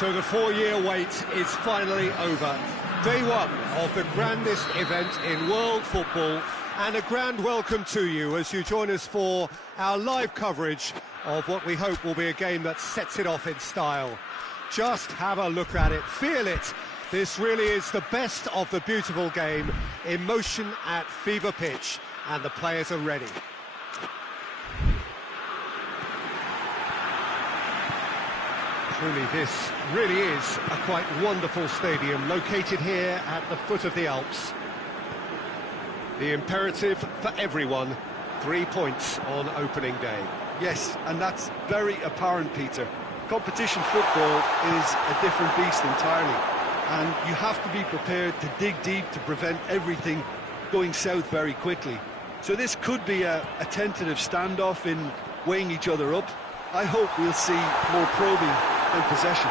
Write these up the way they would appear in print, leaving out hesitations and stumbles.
So the 4-year wait is finally over. Day one of the grandest event in world football, and a grand welcome to you as you join us for our live coverage of what we hope will be a game that sets it off in style. Just have a look at it, feel it. This really is the best of the beautiful game, in motion at fever pitch, and the players are ready. Truly, this really is a quite wonderful stadium, located here at the foot of the Alps. The imperative for everyone, 3 points on opening day. Yes, and that's very apparent, Peter. Competition football is a different beast entirely, and you have to be prepared to dig deep to prevent everything going south very quickly. So this could be a tentative standoff in weighing each other up. I hope we'll see more probing in possession.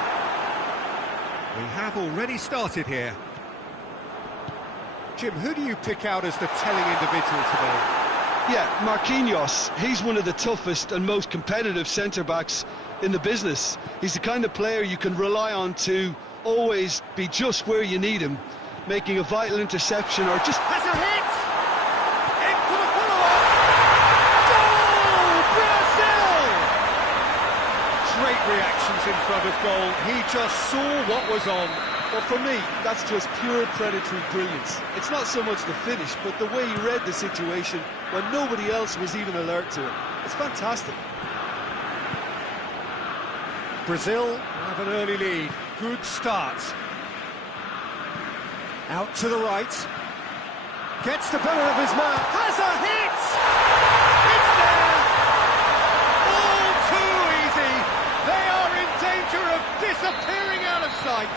We have already started here. Jim, who do you pick out as the telling individual today? Yeah, Marquinhos. He's one of the toughest and most competitive centre-backs in the business. He's the kind of player you can rely on to always be just where you need him, making a vital interception or just... Has a hit! In for the follow-up! Goal! Brazil! Great reactions in front of goal. He just saw what was on. Well, for me, that's just pure predatory brilliance. It's not so much the finish, but the way he read the situation when nobody else was even alert to it. It's fantastic. Brazil have an early lead. Good start. Out to the right. Gets the better of his man. Has a hit! It's there! All too easy. They are in danger of disappearing out of sight.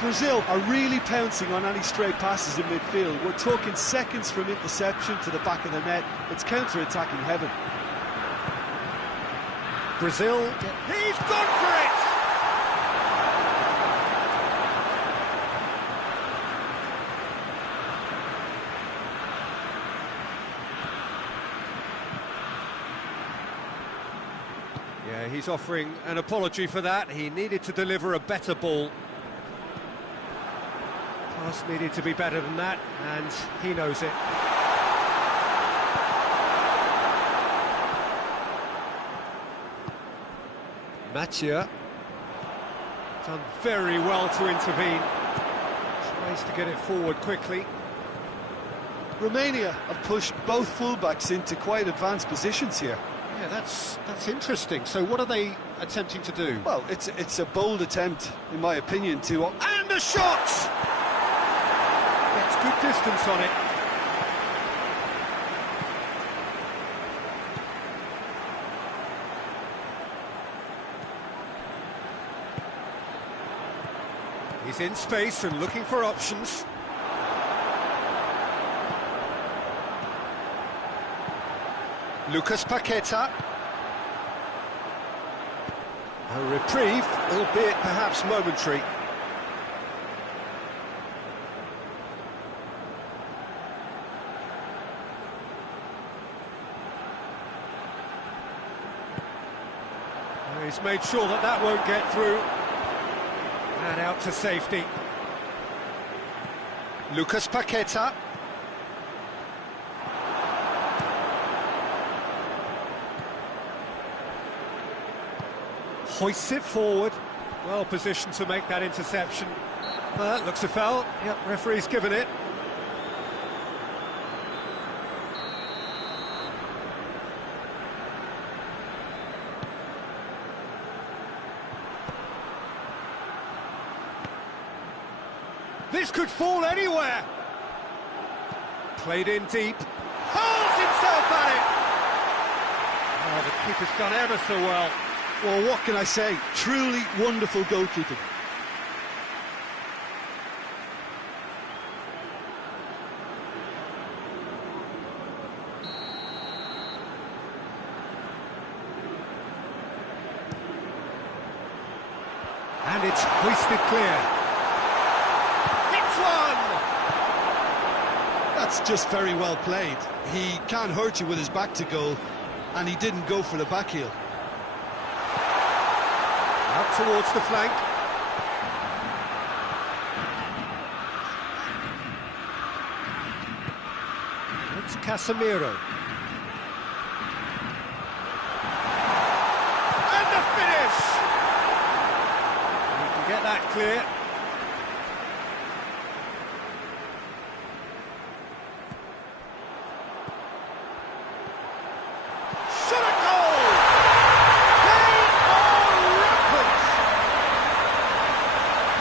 Brazil are really pouncing on any stray passes in midfield. We're talking seconds from interception to the back of the net. It's counter-attacking heaven. Brazil, he's gone for it! Yeah, he's offering an apology for that. He needed to deliver a better ball. Pass needed to be better than that, and he knows it. Mathieu done very well to intervene. Tries to get it forward quickly. Romania have pushed both fullbacks into quite advanced positions here. Yeah, that's interesting. So what are they attempting to do? Well, it's a bold attempt, in my opinion, to... And a shot! Gets good distance on it. He's in space and looking for options. Lucas Paqueta. A reprieve, albeit perhaps momentary. He's made sure that that won't get through. And out to safety. Lucas Paqueta. Hoists it forward. Well positioned to make that interception. Looks a foul. Yep, referee's given it. This could fall anywhere. Played in deep. Hurls himself at it. Oh, the keeper's done ever so well. Well, what can I say? Truly wonderful goalkeeping. And it's hoisted clear. Hits one! That's just very well played. He can't hurt you with his back to goal, and he didn't go for the back heel. Up towards the flank. It's Casemiro. And the finish! You can get that clear. Shot a goal! They are rampant!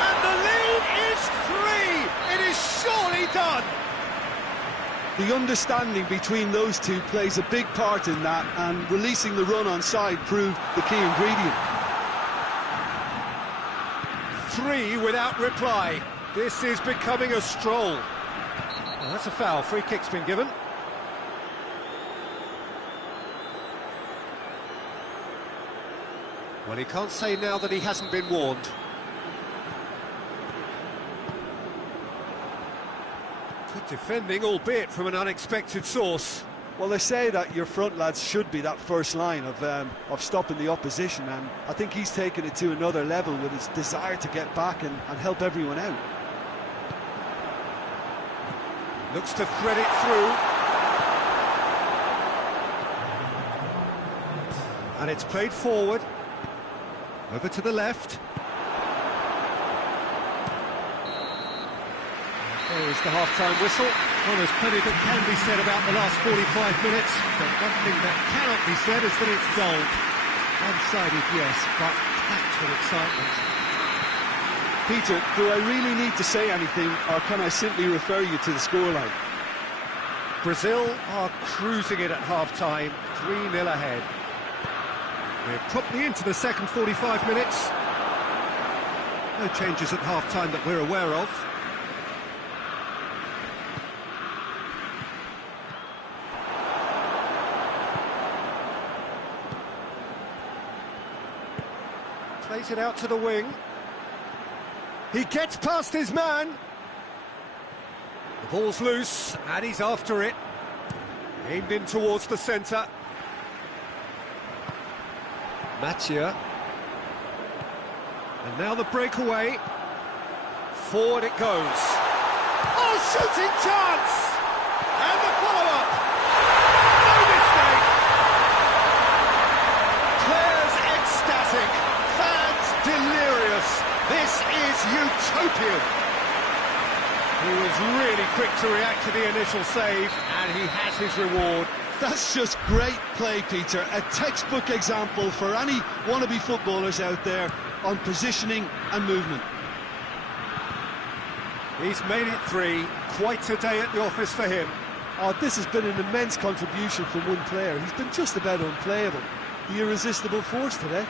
And the lead is 3! It is surely done! The understanding between those two plays a big part in that, and releasing the run on side proved the key ingredient. 3 without reply. This is becoming a stroll. Well, that's a foul. Free kick's been given. Well, he can't say now that he hasn't been warned. Good defending, albeit from an unexpected source. Well, they say that your front lads should be that first line of stopping the opposition, and I think he's taken it to another level with his desire to get back and help everyone out. Looks to thread it through. And it's played forward. Over to the left. There is the half-time whistle. Well, there's plenty that can be said about the last 45 minutes, but one thing that cannot be said is that it's dulled. One-sided, yes, but packed with excitement. Peter, do I really need to say anything, or can I simply refer you to the scoreline? Brazil are cruising it at half-time, 3-0 ahead. We're promptly into the second 45 minutes. No changes at half-time that we're aware of. Plays it out to the wing. He gets past his man. The ball's loose, and he's after it. Aimed in towards the centre. Mathieu. And now the breakaway. Forward it goes. Oh, shooting chance! And the follow-up. No mistake. Players ecstatic. Fans delirious. This is utopian. He was really quick to react to the initial save, and he has his reward. That's just great play, Peter. A textbook example for any wannabe footballers out there on positioning and movement. He's made it 3. Quite a day at the office for him. Oh, this has been an immense contribution from one player. He's been just about unplayable. The irresistible force today.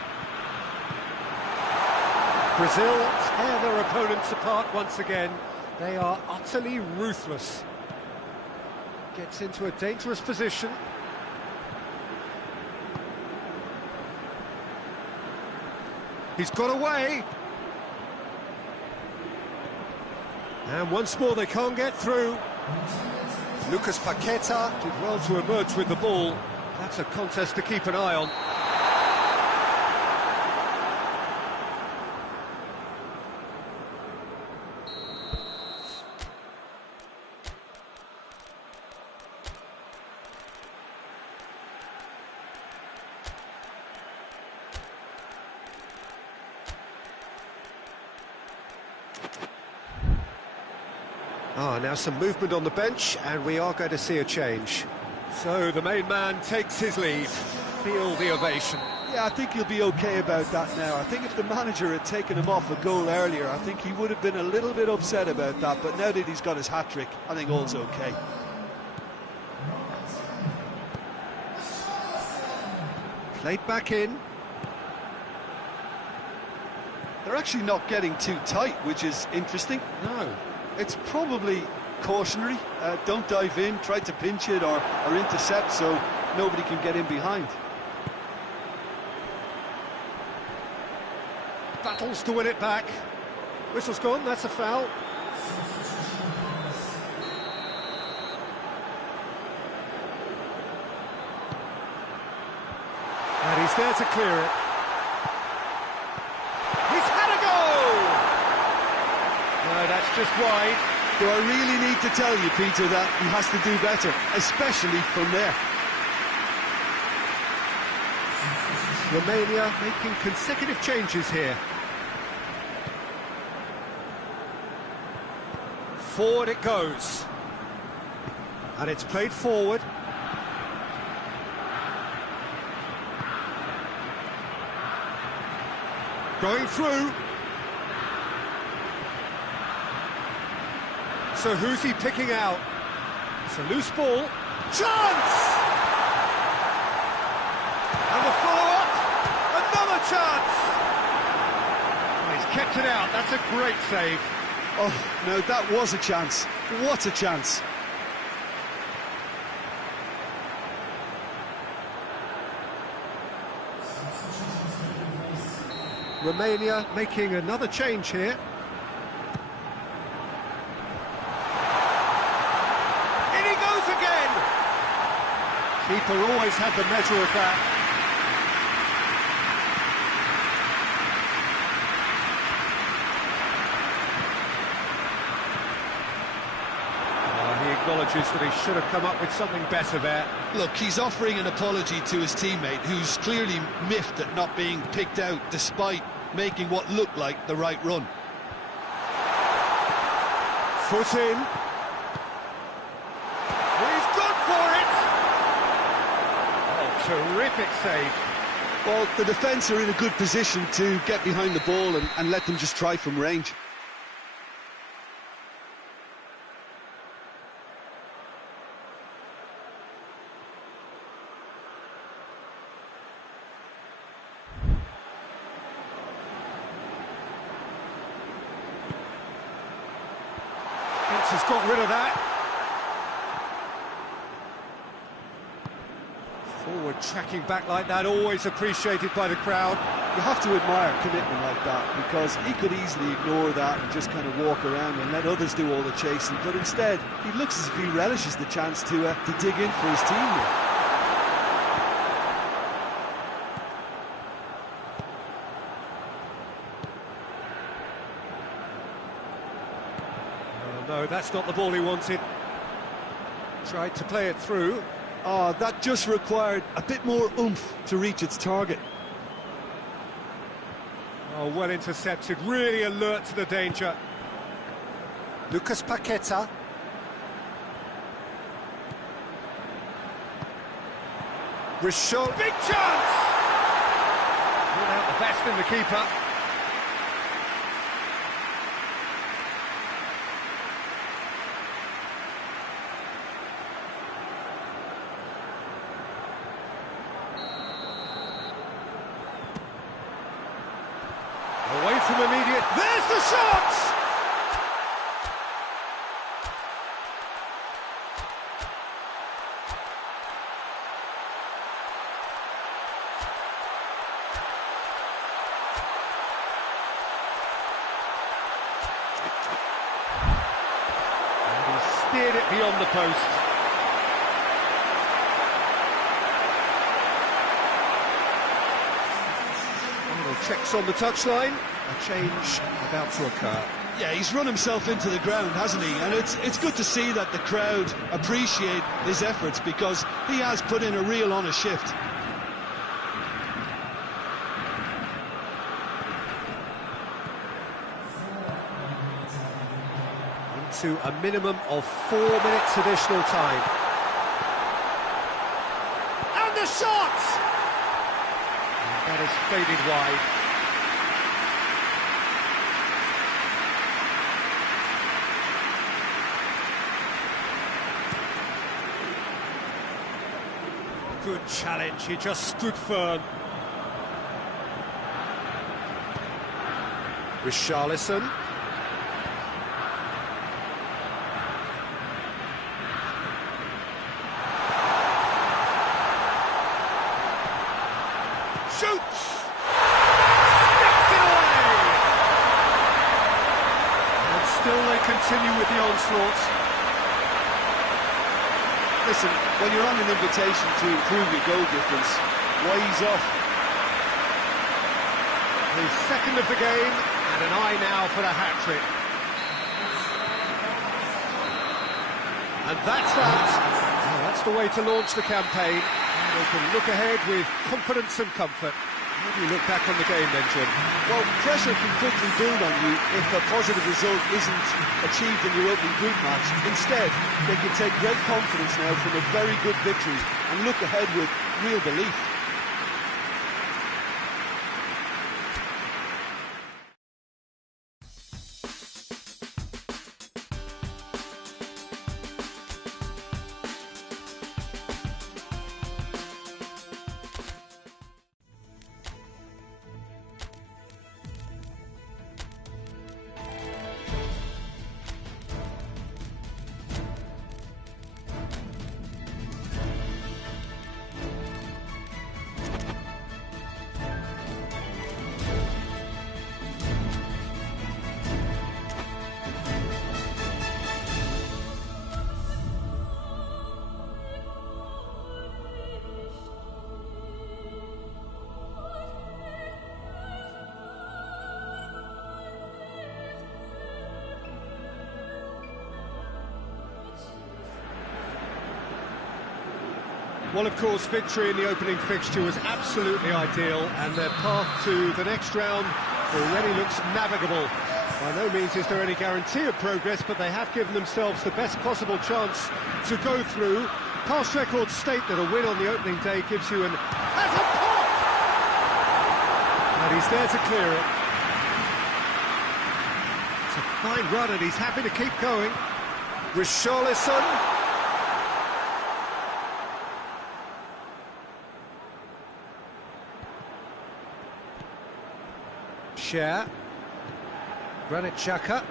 Brazil tear their opponents apart once again. They are utterly ruthless. Gets into a dangerous position. He's got away. And once more they can't get through. Lucas Paqueta did well to emerge with the ball. That's a contest to keep an eye on. Now some movement on the bench, and we are going to see a change. So the main man takes his leave. Feel the ovation. Yeah, I think he'll be okay about that now. I think if the manager had taken him off a goal earlier, I think he would have been a little bit upset about that, but now that he's got his hat-trick, I think all's okay. Played back in. They're actually not getting too tight, which is interesting. No. It's probably cautionary. Don't dive in, try to pinch it or intercept so nobody can get in behind. Battles to win it back. Whistle's gone, that's a foul. And he's there to clear it. just wide. Do I really need to tell you, Peter, that he has to do better, especially from there? Romania making consecutive changes here. Forward it goes. And it's played forward. Going through. So who's he picking out? It's a loose ball. Chance! And the follow-up. Another chance! Oh, he's kept it out. That's a great save. Oh, no, that was a chance. What a chance. Romania making another change here. In he goes again! Keeper always had the measure of that. He acknowledges that he should have come up with something better there. Look, he's offering an apology to his teammate, who's clearly miffed at not being picked out despite making what looked like the right run. Foot in. He's gone for it! Oh, terrific save. Well, the defence are in a good position to get behind the ball and let them just try from range. Has got rid of that. Forward tracking back like that, always appreciated by the crowd. You have to admire commitment like that, because he could easily ignore that and just kind of walk around and let others do all the chasing, but instead he looks as if he relishes the chance to dig in for his team here. No, that's not the ball he wanted. Tried to play it through. Oh, that just required a bit more oomph to reach its target. Oh, well intercepted, really alert to the danger. Lucas Paqueta. Richaud, big chance! Brought out the best in the keeper. Away from immediate, there's the shot! And he steered it beyond the post. Checks on the touchline, a change about to occur. Yeah, he's run himself into the ground, hasn't he? And it's good to see that the crowd appreciate his efforts, because he has put in a real honest shift. Into a minimum of 4 minutes additional time. And the shot! And that is faded wide. Good challenge, he just stood firm. Richarlison. Shoots! Sticks it away! And still they continue with the onslaught. Listen, when you're on an invitation to improve your goal difference, why he's off? His second of the game, and an eye now for the hat-trick. And that's that. Well, that's the way to launch the campaign. They can look ahead with confidence and comfort. How do you look back on the game then, Jim? Well, pressure can quickly build on you if a positive result isn't achieved in your opening group match. Instead, they can take great confidence now from a very good victory and look ahead with real belief. Well, of course, victory in the opening fixture was absolutely ideal, and their path to the next round already looks navigable. By no means is there any guarantee of progress, but they have given themselves the best possible chance to go through. Past records state that a win on the opening day gives you an... Has a pop! And he's there to clear it. It's a fine run, and he's happy to keep going. Richarlison. Share. Granit Xhaka.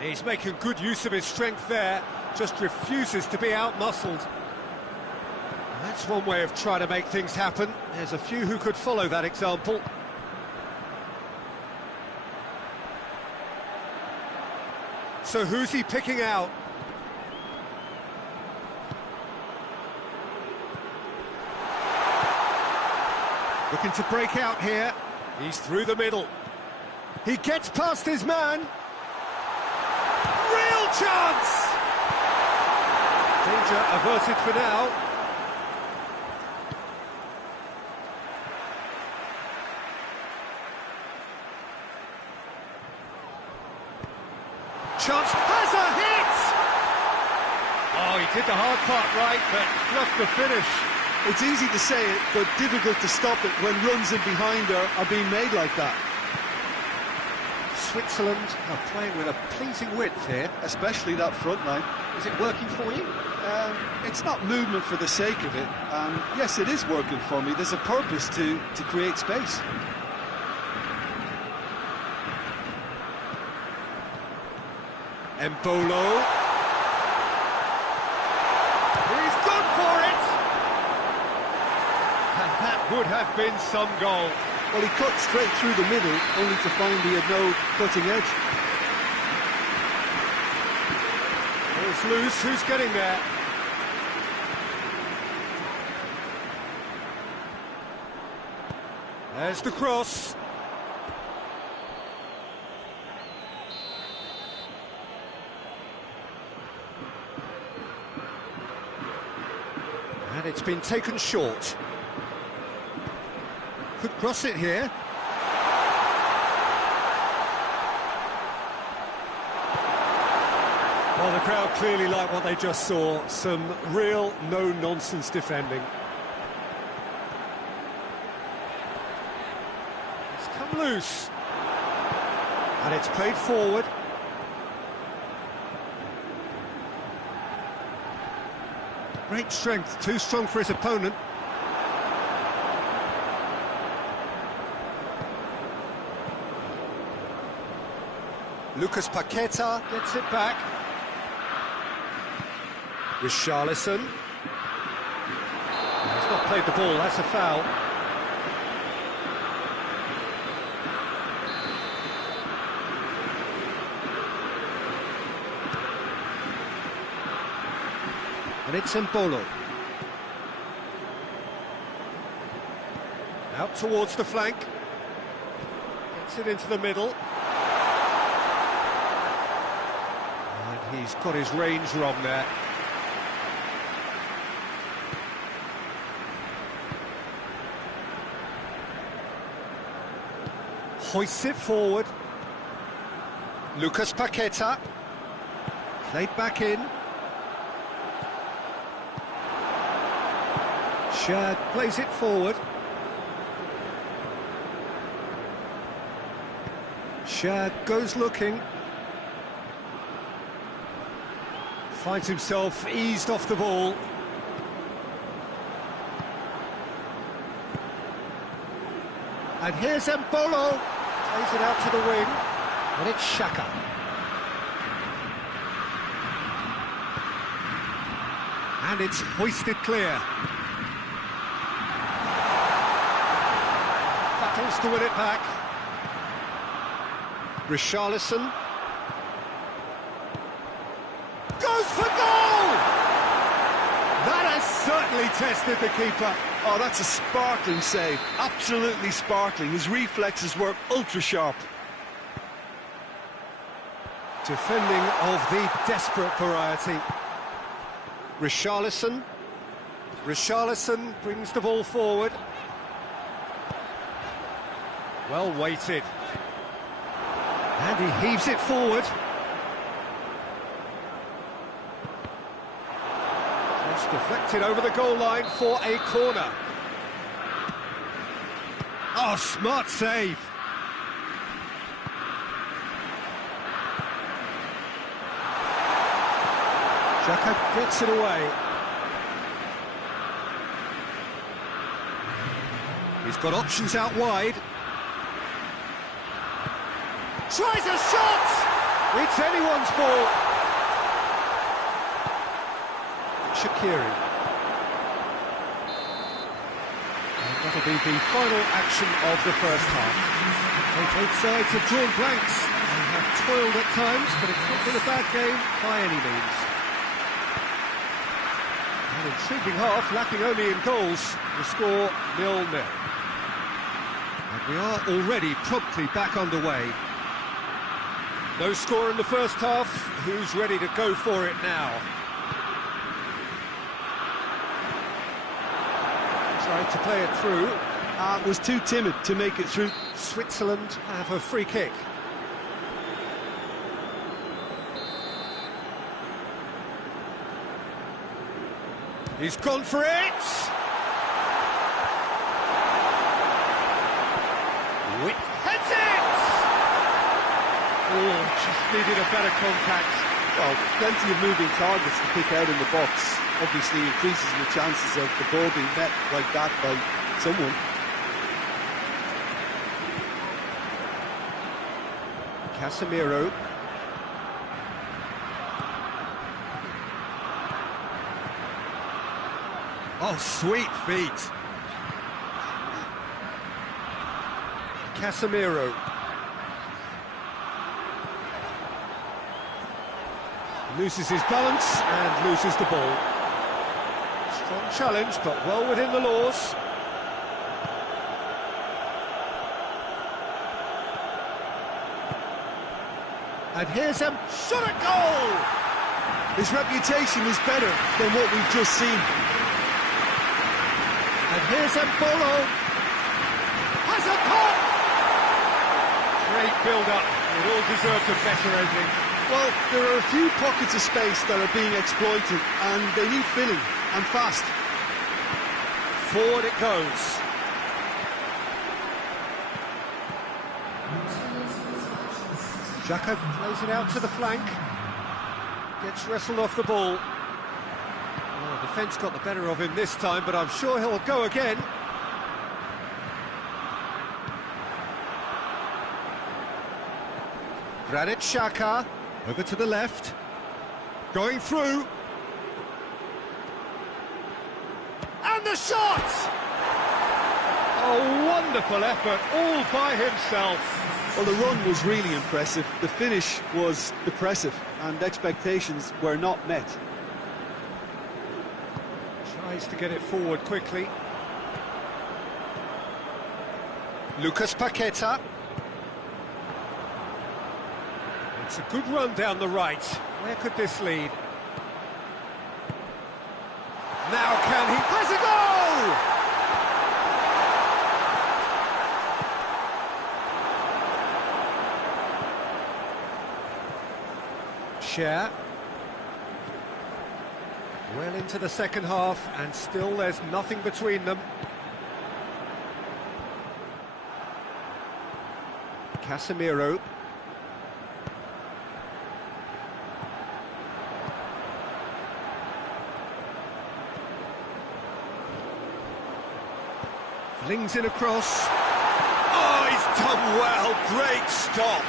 He's making good use of his strength there, just refuses to be out-muscled. That's one way of trying to make things happen. There's a few who could follow that example. So who's he picking out? Looking to break out here. He's through the middle. He gets past his man. Real chance! Danger averted for now. Chance has a hit! Oh, he did the hard part right, but fluffed the finish. It's easy to say it, but difficult to stop it when runs in behind are being made like that. Switzerland are playing with a pleasing width here. Especially that front line. Is it working for you? It's not movement for the sake of it. Yes, it is working for me. There's a purpose to create space. Embolo. He's gone for it! And that would have been some goal. Well, he cut straight through the middle, only to find he had no cutting edge. It's loose, who's getting there? There's the cross. And it's been taken short. Could cross it here. Well, the crowd clearly like what they just saw. Some real no-nonsense defending. It's come loose. And it's played forward. Great strength, too strong for his opponent. Lucas Paqueta gets it back. Richarlison. He's not played the ball, that's a foul. And it's Embolo. Out towards the flank. Gets it into the middle. He's got his range wrong there. Hoists it forward. Lucas Paqueta. Played back in. Shad plays it forward. Shad goes looking. Finds himself eased off the ball. And here's Mbolo. Plays it out to the wing. And it's Xhaka. And it's hoisted clear. Battles to win it back. Richarlison. Goes for goal! That has certainly tested the keeper. Oh, that's a sparkling save. Absolutely sparkling. His reflexes were ultra-sharp. Defending of the desperate variety. Richarlison. Richarlison brings the ball forward. Well weighted. And he heaves it forward. Just deflected over the goal line for a corner. Oh, smart save. Xhaka gets it away. He's got options out wide. Tries a shot! It's anyone's ball. Shaqiri. And that'll be the final action of the first half. Both sides have drawn blanks and have toiled at times, but it's not been a bad game by any means. An intriguing half, lacking only in goals. The score 0-0. And we are already promptly back underway. No score in the first half. Who's ready to go for it now? Tried to play it through. Was too timid to make it through. Switzerland have a free kick. He's gone for it! Whip heads it! Oh, just needed a better contact. Well, plenty of moving targets to pick out in the box. Obviously increases your chances of the ball being met like that by someone. Casemiro. Oh, sweet feet. Casemiro. Loses his balance and loses the ball. Strong challenge, but well within the laws. And here's him, shot at goal! His reputation is better than what we've just seen. And here's Mbolo. Has a pop! Great build-up. It all deserved a better ending. Well, there are a few pockets of space that are being exploited, and they need filling, and fast. Forward it goes. Xhaka plays it out to the flank. Gets wrestled off the ball. Oh, defence got the better of him this time, but I'm sure he'll go again. Granit Xhaka, over to the left. Going through. And the shot! A wonderful effort, all by himself. Well, the run was really impressive. The finish was depressive, and expectations were not met. Tries to get it forward quickly. Lucas Paqueta. It's a good run down the right. Where could this lead? Now can he... Has a goal! Share. Well into the second half, and still there's nothing between them. Casemiro. Flings in across. Oh, he's done well. Great stop.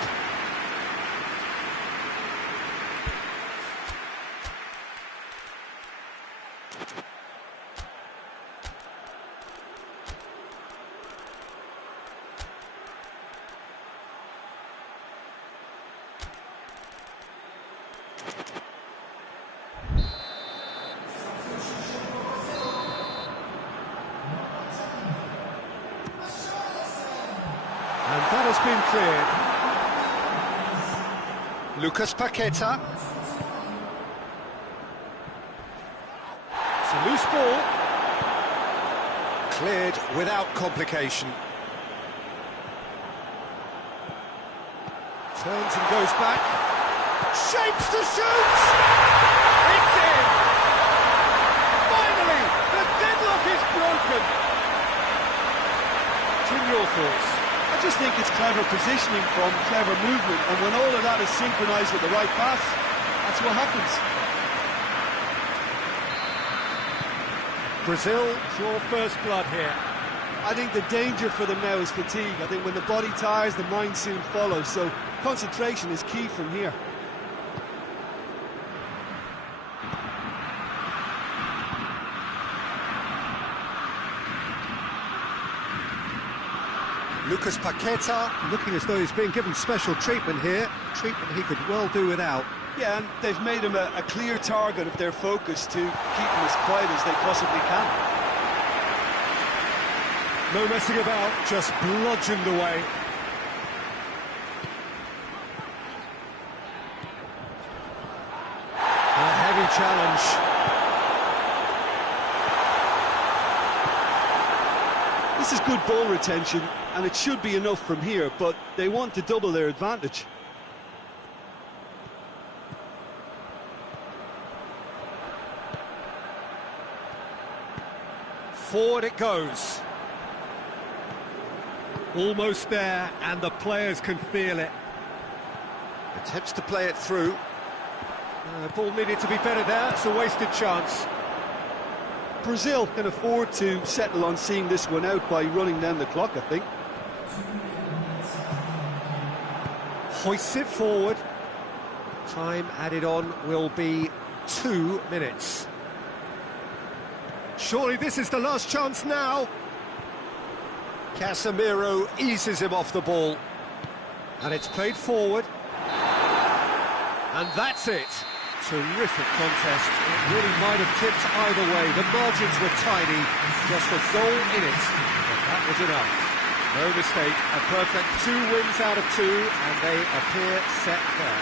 And that has been cleared. Lucas Paqueta. It's a loose ball. Cleared without complication. Turns and goes back. Shapes to shoot! It's in! Finally, the deadlock is broken. Jim, your thoughts? I just think it's clever positioning from clever movement, and when all of that is synchronised with the right pass, that's what happens. Brazil draw first blood here. I think the danger for them now is fatigue. I think when the body tires, the mind soon follows, so concentration is key from here. Lucas Paqueta, looking as though he's being given special treatment here. Treatment he could well do without. Yeah, and they've made him a clear target of their focus to keep him as quiet as they possibly can. No messing about, just bludgeoned away. A heavy challenge. This is good ball retention, and it should be enough from here, but they want to double their advantage. Forward it goes. Almost there, and the players can feel it. Attempts to play it through. The ball needed to be better there, it's a wasted chance. Brazil can afford to settle on seeing this one out by running down the clock, I think. Hoists it forward. Time added on will be 2 minutes. Surely this is the last chance now. Casemiro eases him off the ball. And it's played forward. And that's it. Terrific contest. It really might have tipped either way. The margins were tiny, just a goal in it. But that was enough. No mistake. A perfect 2 wins out of 2, and they appear set fair.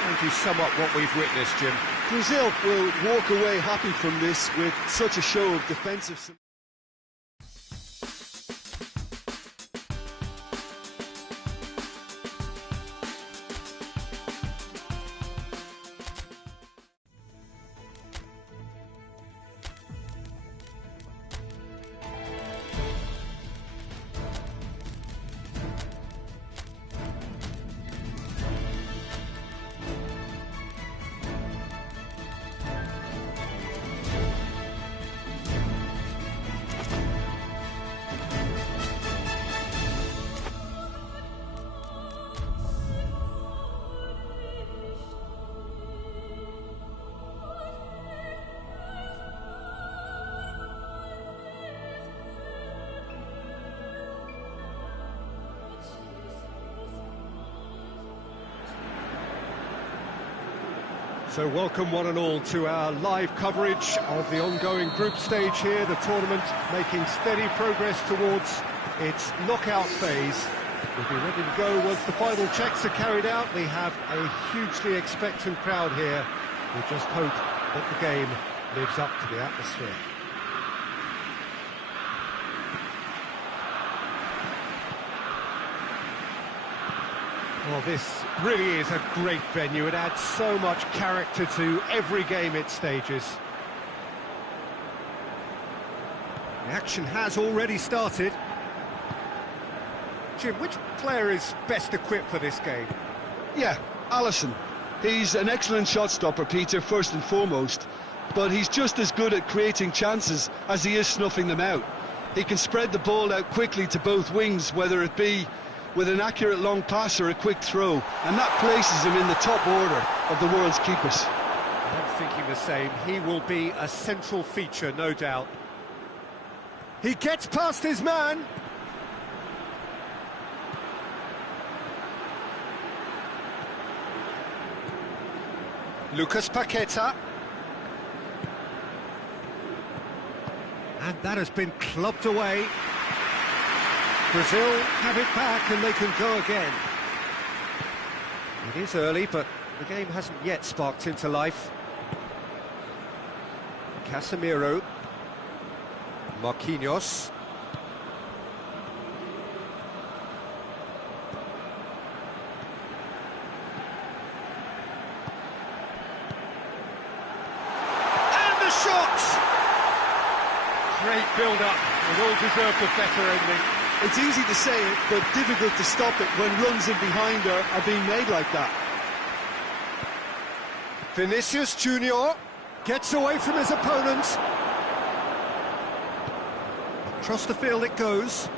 How do you sum up what we've witnessed, Jim? Brazil will walk away happy from this with such a show of defensive... So welcome one and all to our live coverage of the ongoing group stage here, the tournament making steady progress towards its knockout phase. We'll be ready to go once the final checks are carried out. We have a hugely expectant crowd here. We just hope that the game lives up to the atmosphere. Well, this really is a great venue. It adds so much character to every game it stages. The action has already started. Jim, which player is best equipped for this game? Yeah, Alisson. He's an excellent shot stopper, Peter, first and foremost, but he's just as good at creating chances as he is snuffing them out. He can spread the ball out quickly to both wings, whether it be with an accurate long pass or a quick throw, and that places him in the top order of the world's keepers. I'm thinking the same. He will be a central feature, no doubt. He gets past his man. Lucas Paqueta. And that has been clubbed away. Brazil have it back and they can go again. It is early, but the game hasn't yet sparked into life. Casemiro. Marquinhos. And the shot! Great build-up. It all deserved a better ending. It's easy to say it, but difficult to stop it when runs in behind are being made like that. Vinicius Junior gets away from his opponent. Across the field it goes.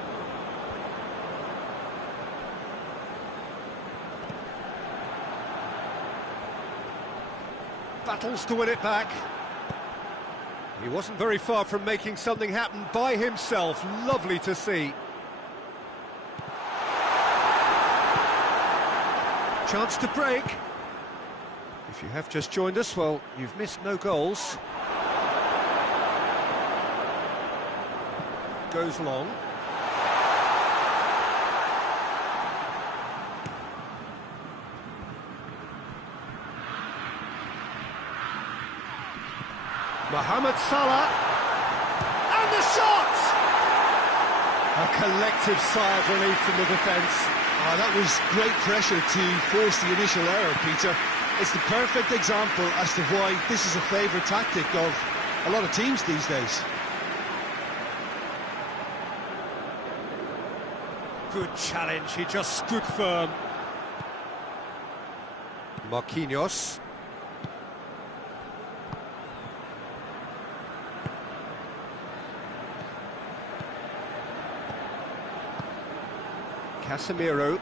Battles to win it back. He wasn't very far from making something happen by himself. Lovely to see. Chance to break. If you have just joined us, well, you've missed no goals. Goes long. Mohamed Salah. And the shot! A collective sigh of relief from the defence. That was great pressure to force the initial error, Peter. It's the perfect example as to why this is a favourite tactic of a lot of teams these days. Good challenge, he just stood firm. Marquinhos. Casemiro.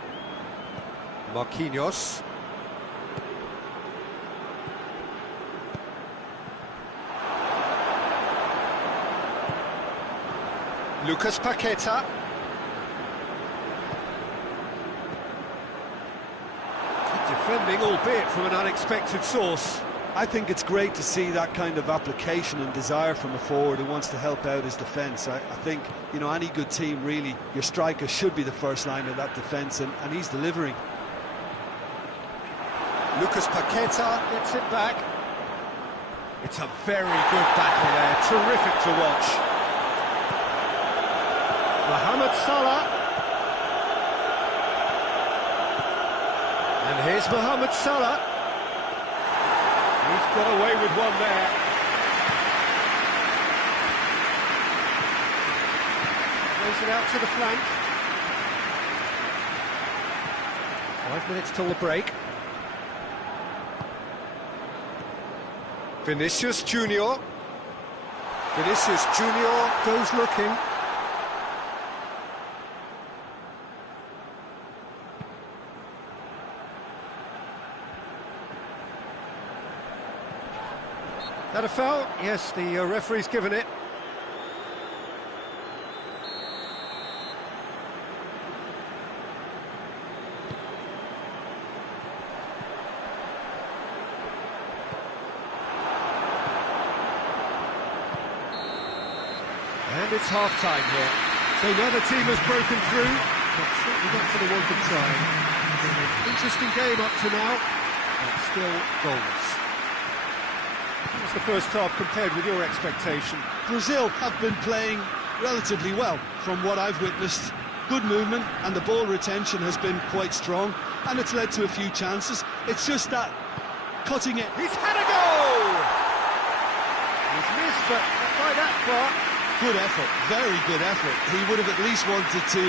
Marquinhos. Lucas Paqueta. Good defending, albeit from an unexpected source. I think it's great to see that kind of application and desire from a forward who wants to help out his defence. I think, you know, any good team, really, your striker should be the first line of that defence, and he's delivering. Lucas Paqueta gets it back. It's a very good battle there, terrific to watch. Mohamed Salah. And here's Mohamed Salah. He's got away with one there. Plays it out to the flank. 5 minutes till the break. Vinicius Junior. Vinicius Junior goes looking. That a foul? Yes, the referee's given it. And it's half-time here. So now the team has broken through. But certainly not for the want of trying. Been an interesting game up to now, but still goalless. What's the first half compared with your expectation? Brazil have been playing relatively well from what I've witnessed. Good movement and the ball retention has been quite strong, and it's led to a few chances. It's just that cutting it. He's had a goal! He's missed, but not by that far. Good effort, very good effort. He would have at least wanted to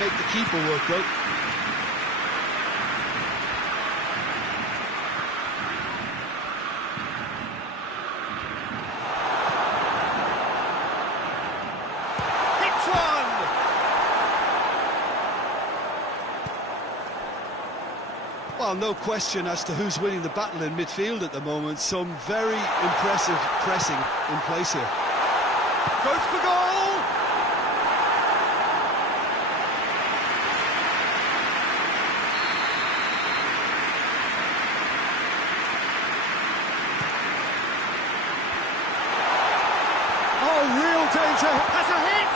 make the keeper work though. Well, no question as to who's winning the battle in midfield at the moment. Some very impressive pressing in place here. Goes for goal! Oh, real danger! Has a hit!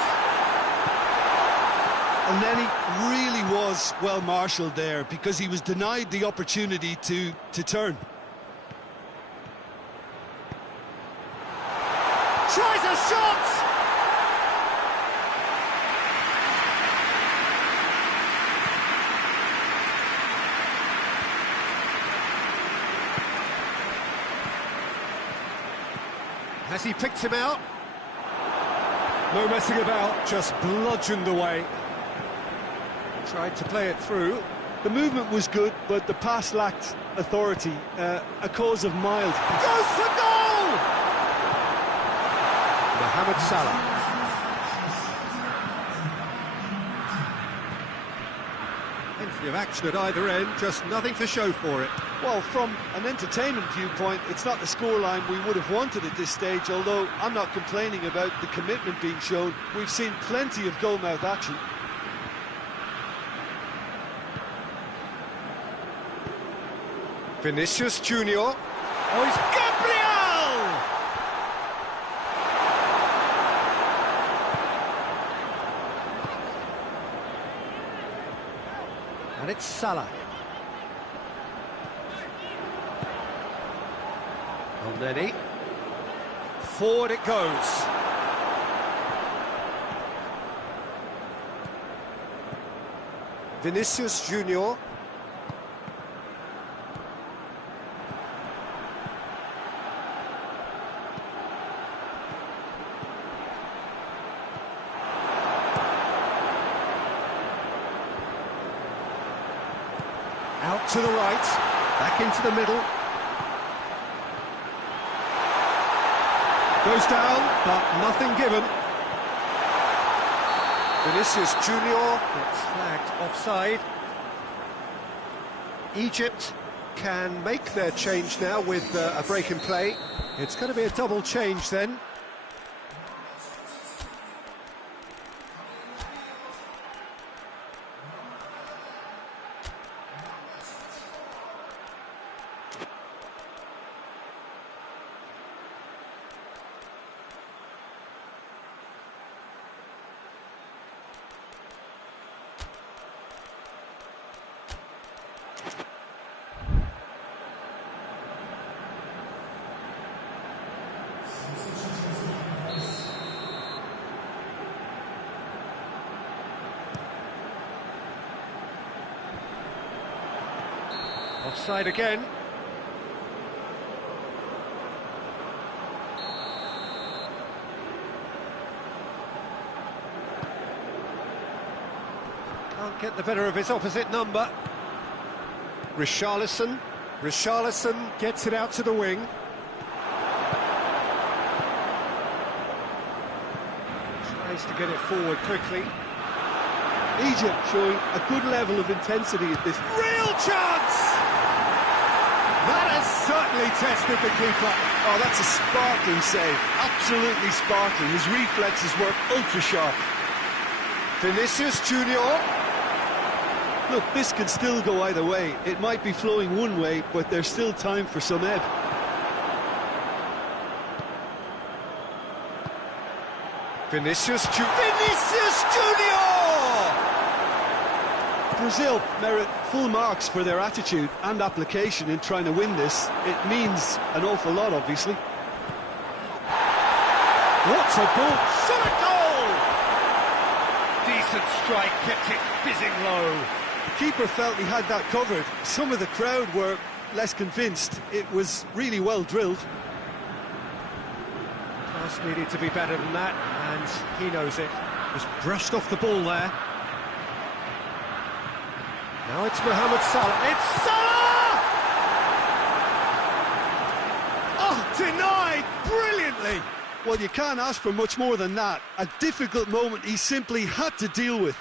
And then he really was well marshalled there because he was denied the opportunity to turn. Tries a shot! Has he picked him out? No messing about, just bludgeoned away. Tried to play it through. The movement was good, but the pass lacked authority, a cause of mild. Goes for goal! Mohamed Salah. Plenty of action at either end, just nothing to show for it. Well, from an entertainment viewpoint, it's not the scoreline we would have wanted at this stage, although I'm not complaining about the commitment being shown. We've seen plenty of goal-mouth action. Vinicius Junior. Oh, it's Gabriel! And it's Salah. Already. Forward it goes. Vinicius Junior. Out to the right, back into the middle. Goes down, but nothing given. Vinicius Junior gets flagged offside. Egypt can make their change now with a break in play. It's going to be a double change then. Offside again. Can't get the better of his opposite number. Richarlison. Richarlison gets it out to the wing. Tries to get it forward quickly. Egypt showing a good level of intensity at this. Real chance! That has certainly tested the keeper. Oh, that's a sparkling save. Absolutely sparkling. His reflexes work ultra sharp. Vinicius Junior. Look, this could still go either way. It might be flowing one way, but there's still time for some ebb. Vinicius Junior! Brazil merit full marks for their attitude and application in trying to win this. It means an awful lot, obviously. What a ball! Shot a goal! Decent strike, kept it fizzing low. The keeper felt he had that covered. Some of the crowd were less convinced. It was really well drilled. Pass needed to be better than that, and he knows it. Just brushed off the ball there. Now it's Mohamed Salah. It's Salah! Oh, denied brilliantly. Well, you can't ask for much more than that. A difficult moment he simply had to deal with.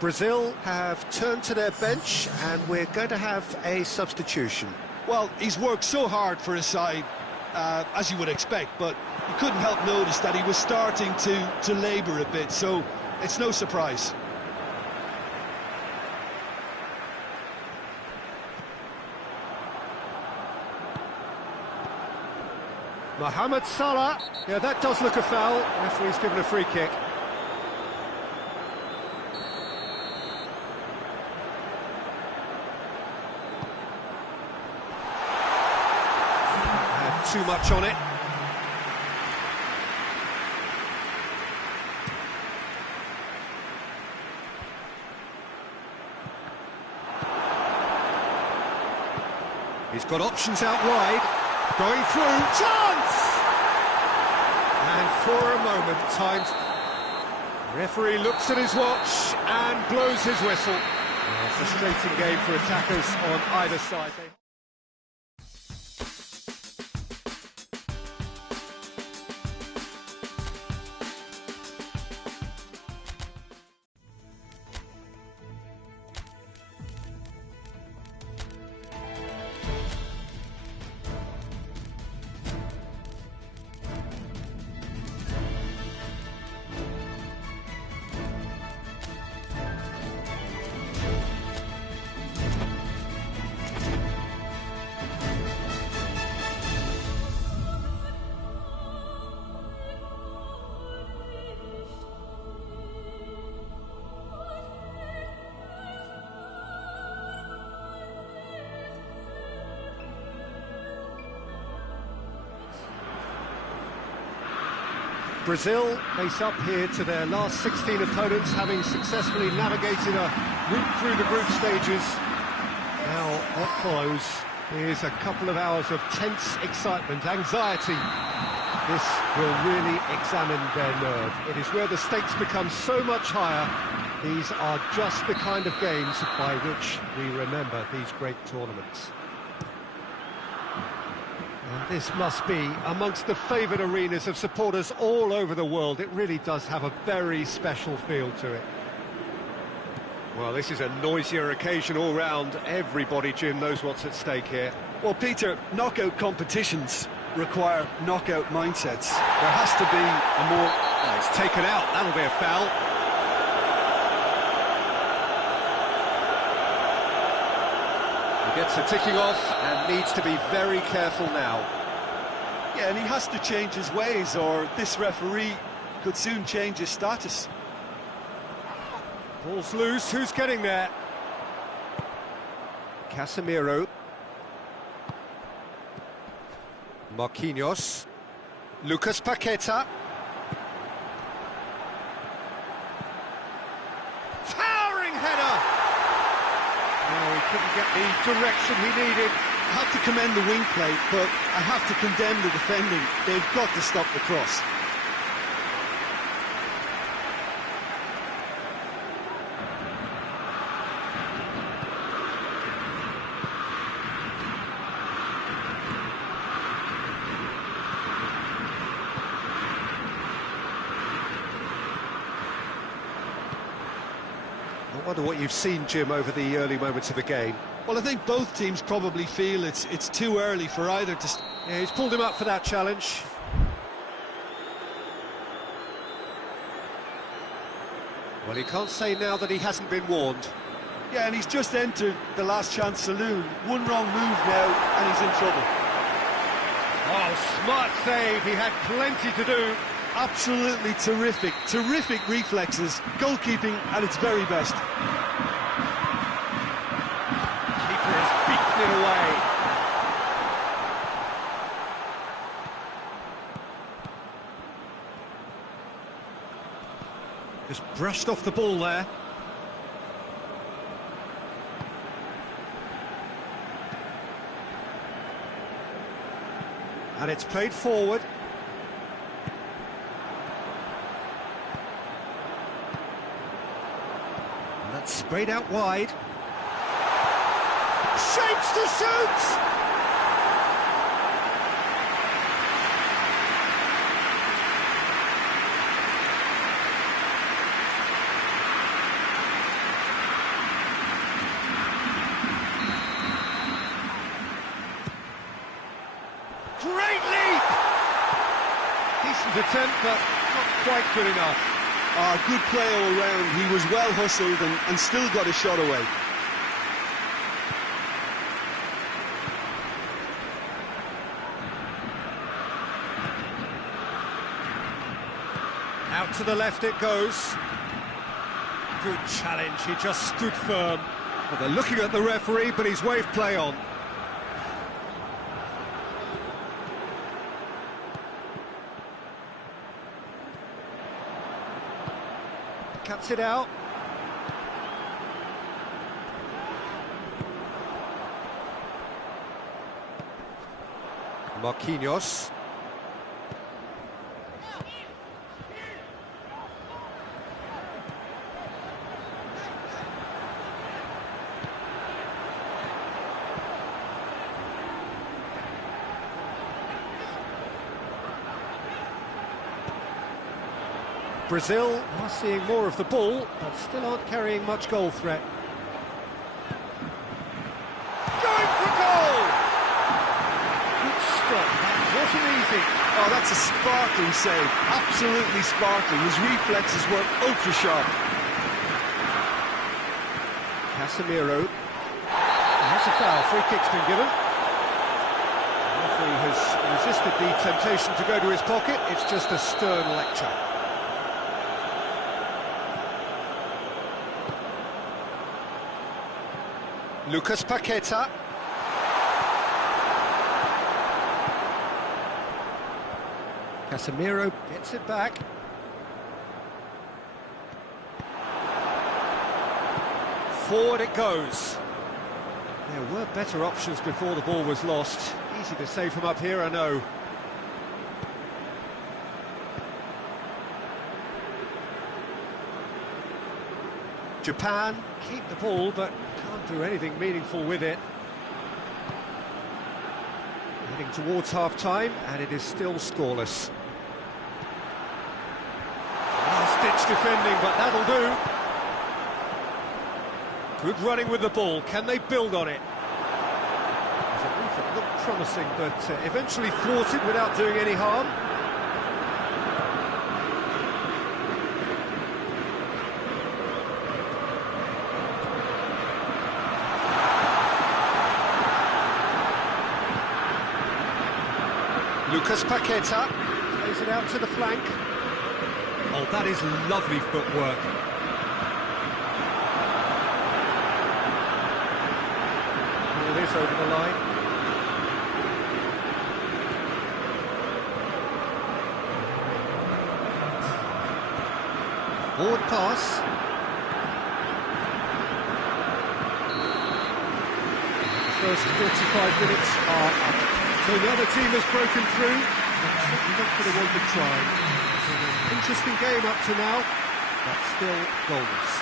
Brazil have turned to their bench, and we're going to have a substitution. Well, he's worked so hard for his side, as you would expect, but you couldn't help notice that he was starting to labour a bit, so it's no surprise. Mohamed Salah. Yeah, that does look a foul. Referee's given a free kick. Had too much on it. He's got options out wide. Going through, chance! And for a moment, times. Referee looks at his watch and blows his whistle. Frustrating game for attackers on either side. Brazil face up here to their last 16 opponents, having successfully navigated a route through the group stages. Now, what follows is a couple of hours of tense excitement, anxiety. This will really examine their nerve. It is where the stakes become so much higher. These are just the kind of games by which we remember these great tournaments. And this must be amongst the favoured arenas of supporters all over the world. It really does have a very special feel to it. Well, this is a noisier occasion all round. Everybody, Jim, knows what's at stake here. Well, Peter, knockout competitions require knockout mindsets. There has to be a more... Oh, it's taken out. That'll be a foul. He gets a ticking off and needs to be very careful now. Yeah, and he has to change his ways, or this referee could soon change his status. Ball's loose. Who's getting there? Casemiro. Marquinhos. Lucas Paqueta. Towering header! No, he couldn't get the direction he needed. I have to commend the wing play, but I have to condemn the defending. They've got to stop the cross. I wonder what you've seen, Jim, over the early moments of the game. Well, I think both teams probably feel it's too early for either to... Yeah, he's pulled him up for that challenge. Well, he can't say now that he hasn't been warned. Yeah, and he's just entered the last chance saloon. One wrong move now, and he's in trouble. Oh, smart save. He had plenty to do. absolutely terrific. Terrific reflexes. Goalkeeping at its very best. Keeper has beaten it away. Just brushed off the ball there. And it's played forward. And that's sprayed out wide. Shapes to shoot! Great leap! Decent attempt, but not quite good enough. Good play all round. He was well hustled and still got a shot away. Out to the left it goes. Good challenge, he just stood firm. Well, they're looking at the referee, but he's waved play on. Cuts it out. Marquinhos. Brazil are seeing more of the ball, but still aren't carrying much goal threat. Going for goal! Good stop, that wasn't easy. Oh, that's a sparkling save. Absolutely sparkling. His reflexes were ultra-sharp. Casemiro. That's a foul. Free kick's been given. The referee has resisted the temptation to go to his pocket. It's just a stern lecture. Lucas Paqueta. Casemiro gets it back. Forward it goes. There were better options before the ball was lost. Easy to save from up here, I know. Japan keep the ball, but can't do anything meaningful with it. Heading towards half-time, and it is still scoreless. Last-ditch defending, but that'll do. Good running with the ball. Can they build on it? There's a move that looked promising, but eventually thwarted without doing any harm. Lucas Paqueta plays it out to the flank. Oh, that is lovely footwork. Ball is over the line. Forward pass. The first 45 minutes are up. So the other team has broken through, but certainly not going to want to try. So an interesting game up to now, but still goalless.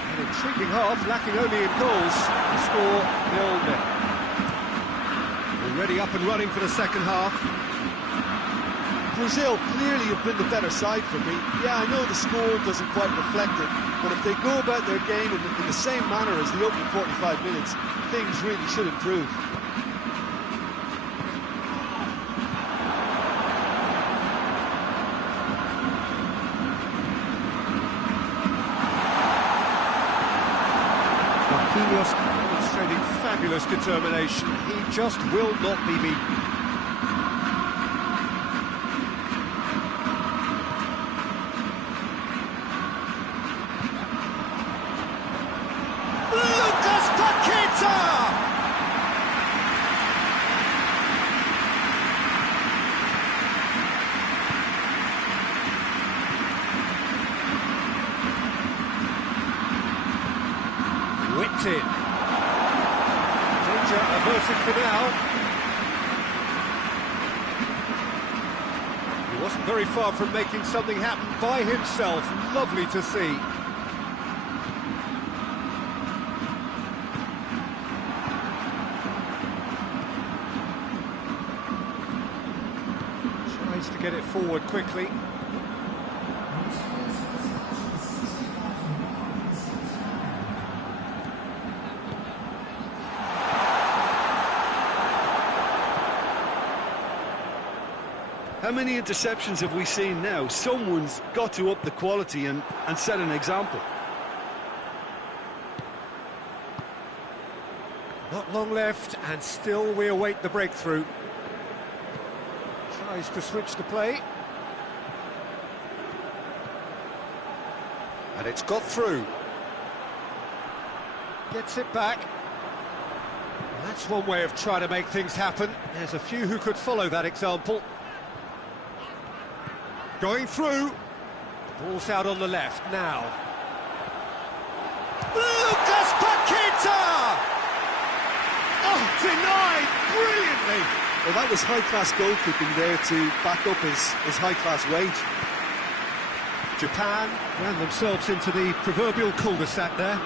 An intriguing half, lacking only in goals. The score 0-0. Already up and running for the second half. Brazil clearly have been the better side for me. Yeah, I know the score doesn't quite reflect it, but if they go about their game in the same manner as the opening 45 minutes, things really should improve. Marquinhos demonstrating fabulous determination. He just will not be beaten. dropped in. Danger averted for now. He wasn't very far from making something happen by himself. Lovely to see. Tries to get it forward quickly. How many interceptions have we seen now? Someone's got to up the quality and set an example. Not long left, and still we await the breakthrough. Tries to switch the play. And it's got through. Gets it back. Well, that's one way of trying to make things happen. There's a few who could follow that example. Going through. Ball's out on the left now. Lucas Paqueta! Oh, denied brilliantly. Well, that was high-class goalkeeping there to back up his high-class wage. Japan ran themselves into the proverbial cul-de-sac there.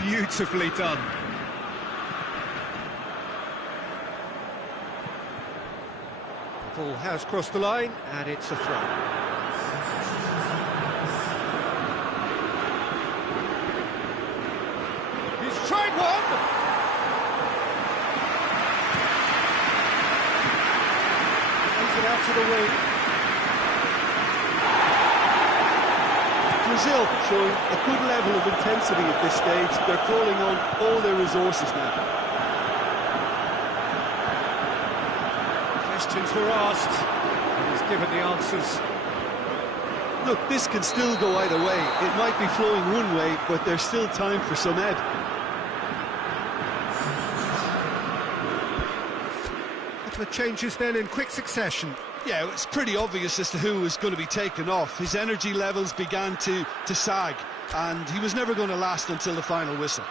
Beautifully done. The ball has crossed the line, and it's a throw. He's tried one! Plays it out to the wing. Brazil showing a good level of intensity at this stage. They're calling on all their resources now. Questions were asked, and he's given the answers. Look, this can still go either way. It might be flowing one way, but there's still time for some ed. Couple of changes then in quick succession. Yeah, it's pretty obvious as to who was going to be taken off. His energy levels began to sag, and he was never going to last until the final whistle.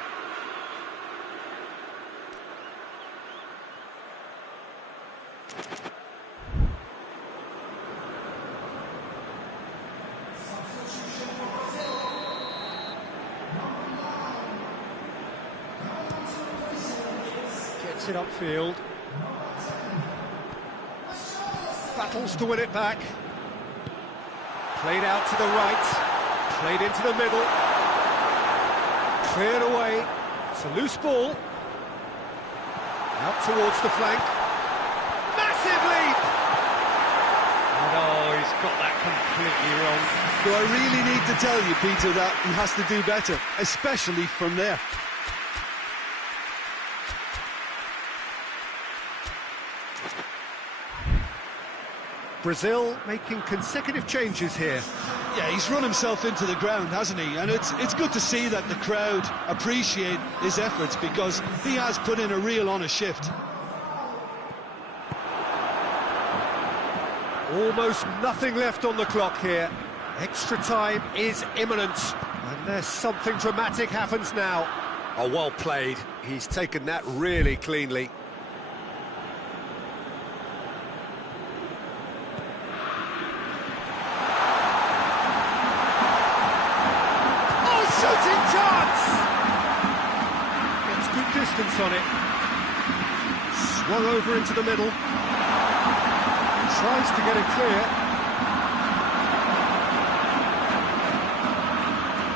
Gets it upfield. Battles to win it back. Played out to the right. Played into the middle. Cleared away. It's a loose ball. Out towards the flank. Massive leap! And oh, he's got that completely wrong. Do I really need to tell you, Peter, that he has to do better, especially from there? Brazil making consecutive changes here. Yeah, he's run himself into the ground, hasn't he? And it's good to see that the crowd appreciate his efforts, because he has put in a real honest shift. Almost nothing left on the clock here. Extra time is imminent, unless something dramatic happens now. Oh, well played. He's taken that really cleanly. Shooting chance! Gets good distance on it. Swung over into the middle. Tries to get it clear.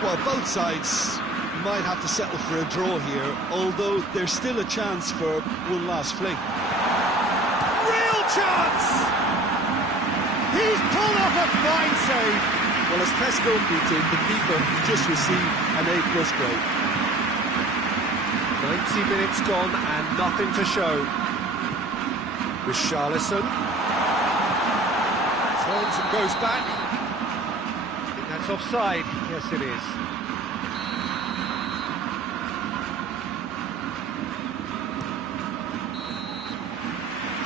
Well, both sides might have to settle for a draw here, although there's still a chance for one last fling. Real chance! He's pulled off a fine save. Well, as Pesco Peter, the keeper just received an A+ grade. 90 minutes gone and nothing to show. Richarlison turns and goes back. I think that's offside. Yes, it is.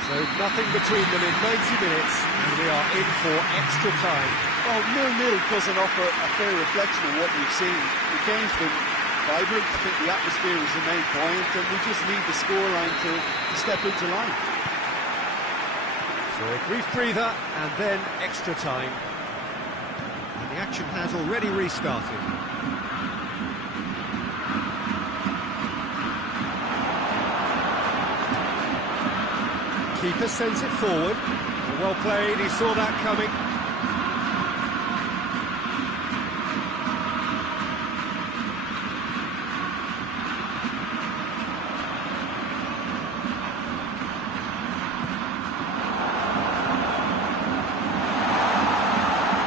So nothing between them in 90 minutes. And we are in for extra time. Well, 0-0 doesn't offer a fair reflection of what we've seen. The game's been vibrant. I think the atmosphere has remained buoyant, and we just need the scoreline to step into line. So a brief breather and then extra time. And the action has already restarted. Keeper sends it forward. Well played, he saw that coming.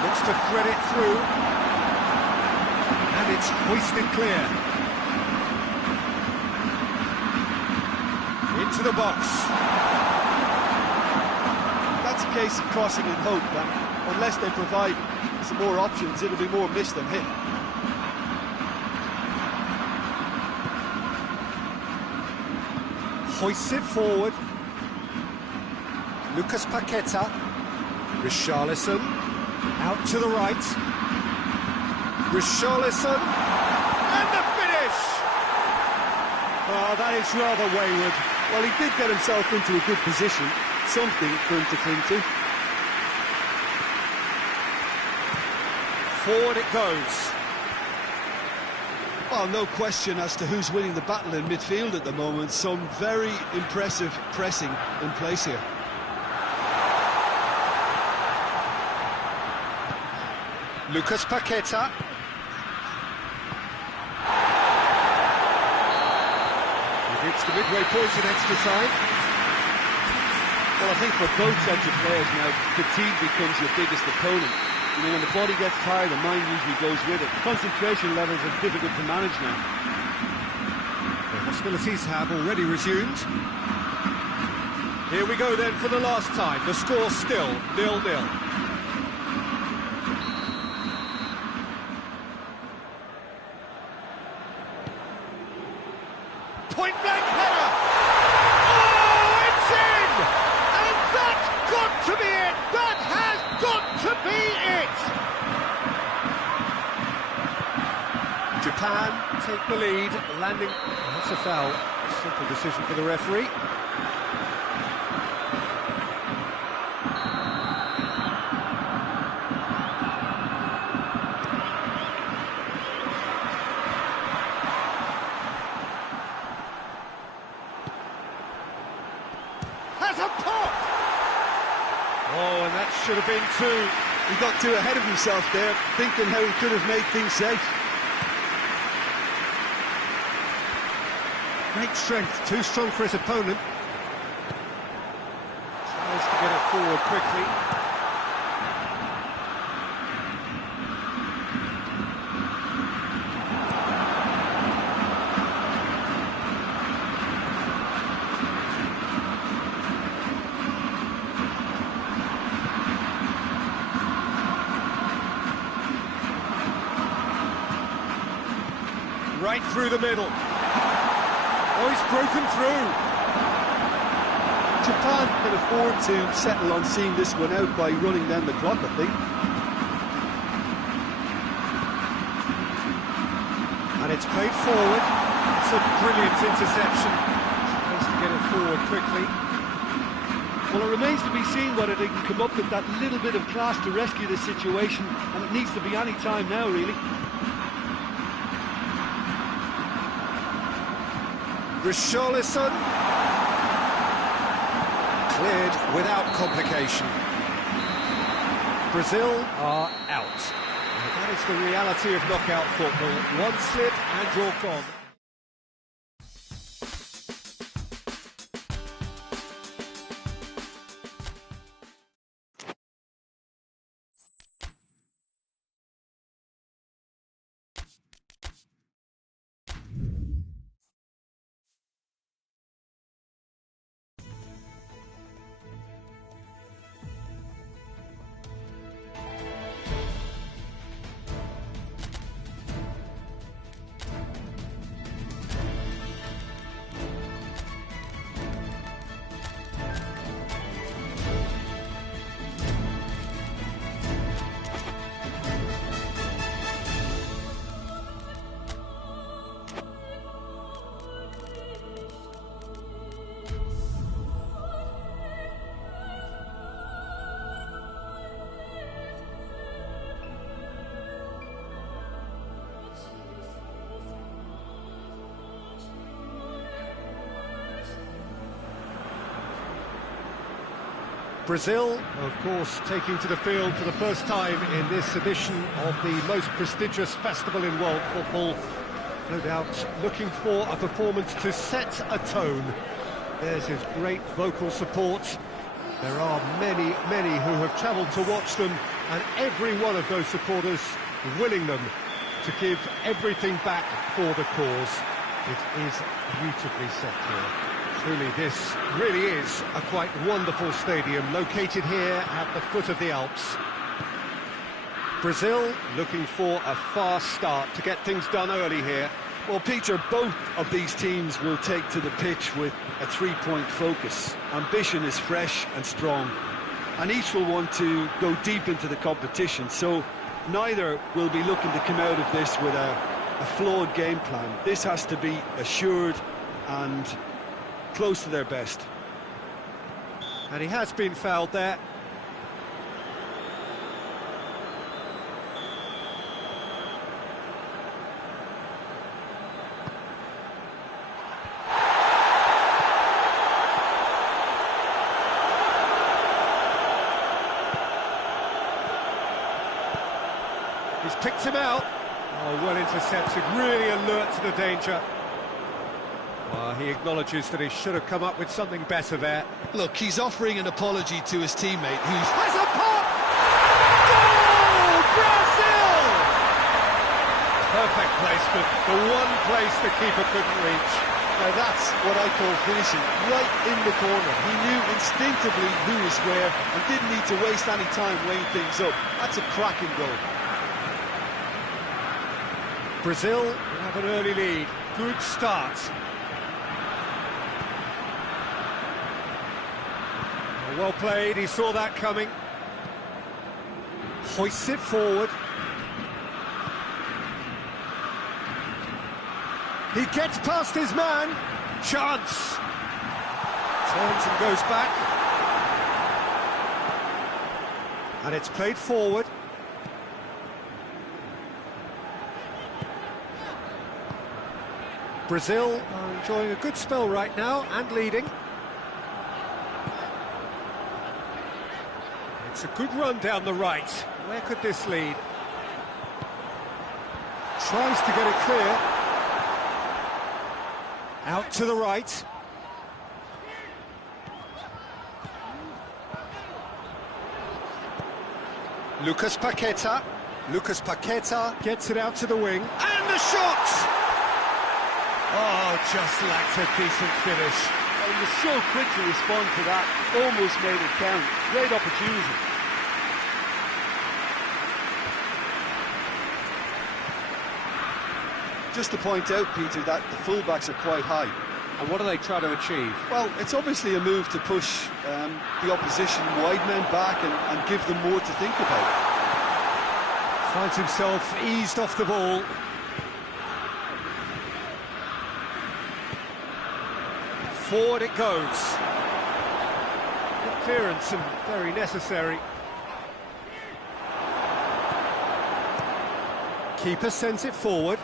Looks to thread it through. And it's hoisted clear. Into the box. That's a case of crossing in hope, and unless they provide some more options, it'll be more miss than hit. Hoists it forward. Lucas Paqueta. Richarlison. Out to the right. Richarlison. And the finish! Oh, that is rather wayward. Well, he did get himself into a good position. Something for him to cling to. Forward it goes. Well, no question as to who's winning the battle in midfield at the moment. Some very impressive pressing in place here. Lucas Paqueta. We've reached the midway point in extra time. Well, I think for both sets of players now, fatigue becomes your biggest opponent. You know, when the body gets tired, the mind usually goes with it. Concentration levels are difficult to manage now. The hostilities have already resumed. Here we go then for the last time. The score still 0-0. Point blank header! Oh, it's in! And that's got to be it! That has got to be it! Japan take the lead, landing... That's a foul. Simple decision for the referee. Has a pop! Oh, and that should have been two. He got too ahead of himself there, thinking how he could have made things safe. Great strength, too strong for his opponent. Tries to get it forward quickly. Right through the middle. Oh, he's broken through. Japan can afford to settle on seeing this one out by running down the clock, I think. And it's played forward. It's a brilliant interception. Tries to get it forward quickly. Well, it remains to be seen whether they can come up with that little bit of class to rescue this situation, and it needs to be any time now, really. Richarlison. Cleared without complication. Brazil are out. And that is the reality of knockout football. One slip and you're gone. Brazil, of course, taking to the field for the first time in this edition of the most prestigious festival in world football. No doubt looking for a performance to set a tone. There's his great vocal support. There are many who have travelled to watch them, and every one of those supporters willing them to give everything back for the cause. It is beautifully set here. Truly, this really is a quite wonderful stadium, located here at the foot of the Alps. Brazil looking for a fast start to get things done early here. Well, Peter, both of these teams will take to the pitch with a three-point focus. Ambition is fresh and strong, and each will want to go deep into the competition, so neither will be looking to come out of this with a flawed game plan. This has to be assured and close to their best. And he has been fouled there. He's picked him out. Oh, well intercepted, really alert to the danger. He acknowledges that he should have come up with something better there. Look, he's offering an apology to his teammate who's... Has a pop! Goal! Brazil! Perfect placement, the one place the keeper couldn't reach. Now that's what I call finishing, right in the corner. He knew instinctively who was where and didn't need to waste any time weighing things up. That's a cracking goal. Brazil have an early lead. Good start. Well played, he saw that coming. Hoists it forward. He gets past his man. Chance. Turns and goes back. And it's played forward. Brazil are enjoying a good spell right now and leading. It's a good run down the right. Where could this lead? Tries to get it clear. Out to the right. Lucas Paqueta. Lucas Paqueta gets it out to the wing. And the shot! Oh, just lacked a decent finish. He was so quick to respond to that, almost made it count. Great opportunity. Just to point out, Peter, that the fullbacks are quite high. And what are they trying to achieve? Well, it's obviously a move to push the opposition wide men back and give them more to think about. Finds himself eased off the ball. Forward it goes. Good clearance and very necessary. Keeper sends it forward.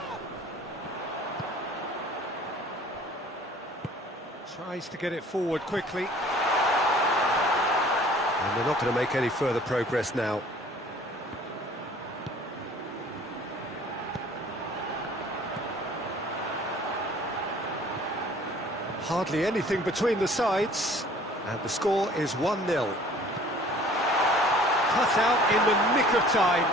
Tries to get it forward quickly. And they're not going to make any further progress now. Hardly anything between the sides, and the score is 1-0. Cut out in the nick of time.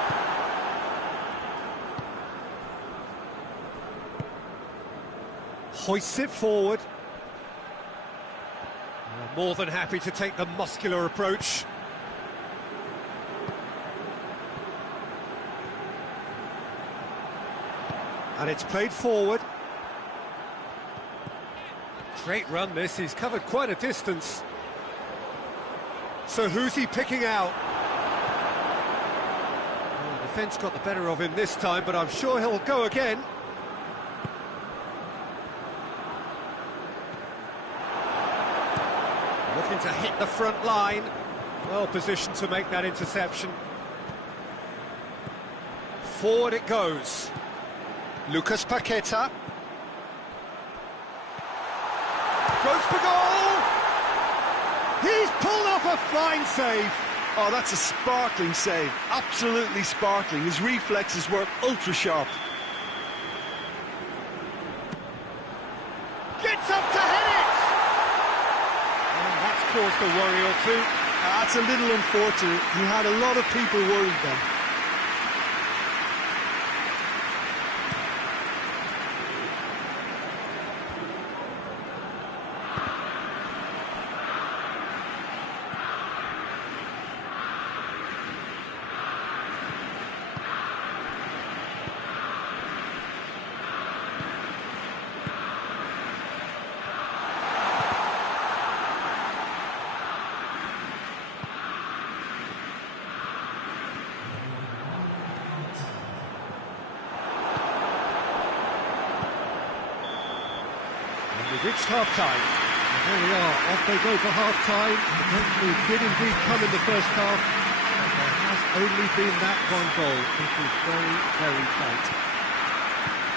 Hoists it forward. More than happy to take the muscular approach. And it's played forward. Great run this, he's covered quite a distance. So who's he picking out? Well, the defence got the better of him this time, but I'm sure he'll go again. Looking to hit the front line. Well positioned to make that interception. Forward it goes. Lucas Paqueta. Goes for goal! He's pulled off a fine save. Oh, that's a sparkling save. Absolutely sparkling. His reflexes were ultra-sharp. Gets up to head it! And that's caused a worry or two. That's a little unfortunate. He had a lot of people worried then. We've reached half-time. And there we are, off they go for half-time. The country did indeed come in the first half, but there has only been that one goal. It was very, very tight.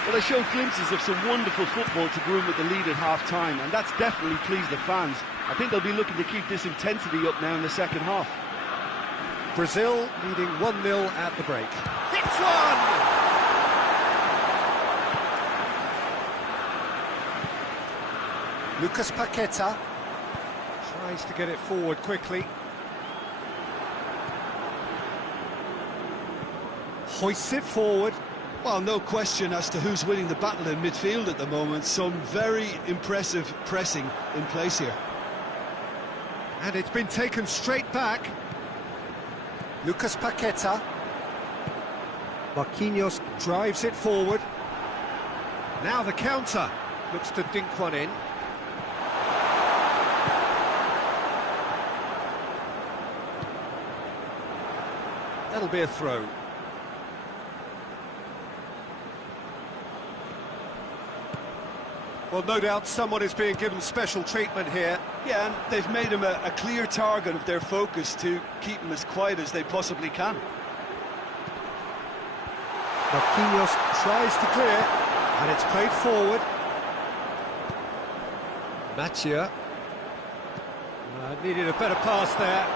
Well, they showed glimpses of some wonderful football to groom with the lead at half-time, and that's definitely pleased the fans. I think they'll be looking to keep this intensity up now in the second half. Brazil leading 1-0 at the break. Hits one! Lucas Paqueta tries to get it forward quickly. Hoists it forward. Well, no question as to who's winning the battle in midfield at the moment. Some very impressive pressing in place here. And it's been taken straight back. Lucas Paqueta. Marquinhos drives it forward. Now the counter. Looks to dink one in. That'll be a throw. Well, no doubt someone is being given special treatment here. Yeah, and they've made him a clear target of their focus to keep him as quiet as they possibly can. Marquinhos tries to clear, and it's played forward. Mathieu. Needed a better pass there.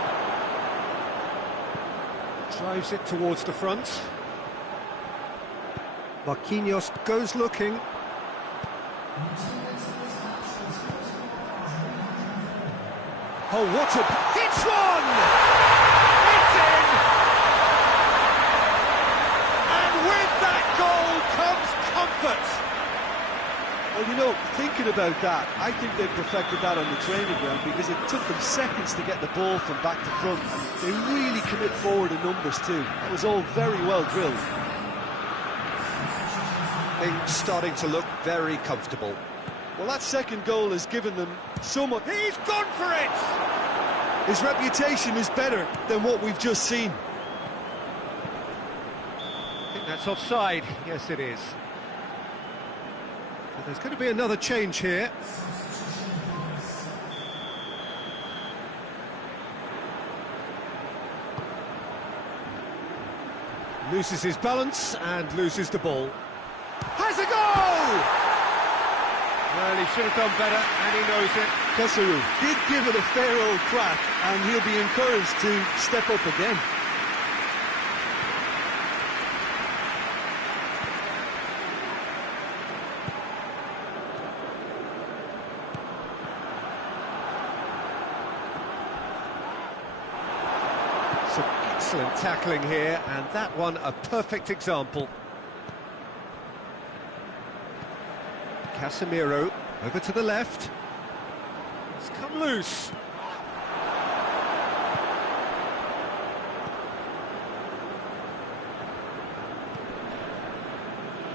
Drives it towards the front. Marquinhos goes looking. Oh, what a... Hits one! It's in! And with that goal comes comfort. Well, you know, thinking about that, I think they perfected that on the training ground because it took them seconds to get the ball from back to front, and they really commit forward in numbers too. That was all very well drilled. Things starting to look very comfortable. Well, that second goal has given them so much. He's gone for it! His reputation is better than what we've just seen. I think that's offside. Yes, it is. So there's going to be another change here. Loses his balance and loses the ball. Has a goal! Well, he should have done better, and he knows it. Keseru did give it a fair old crack, and he'll be encouraged to step up again. Some excellent tackling here, and that one a perfect example. Casemiro over to the left. It's come loose.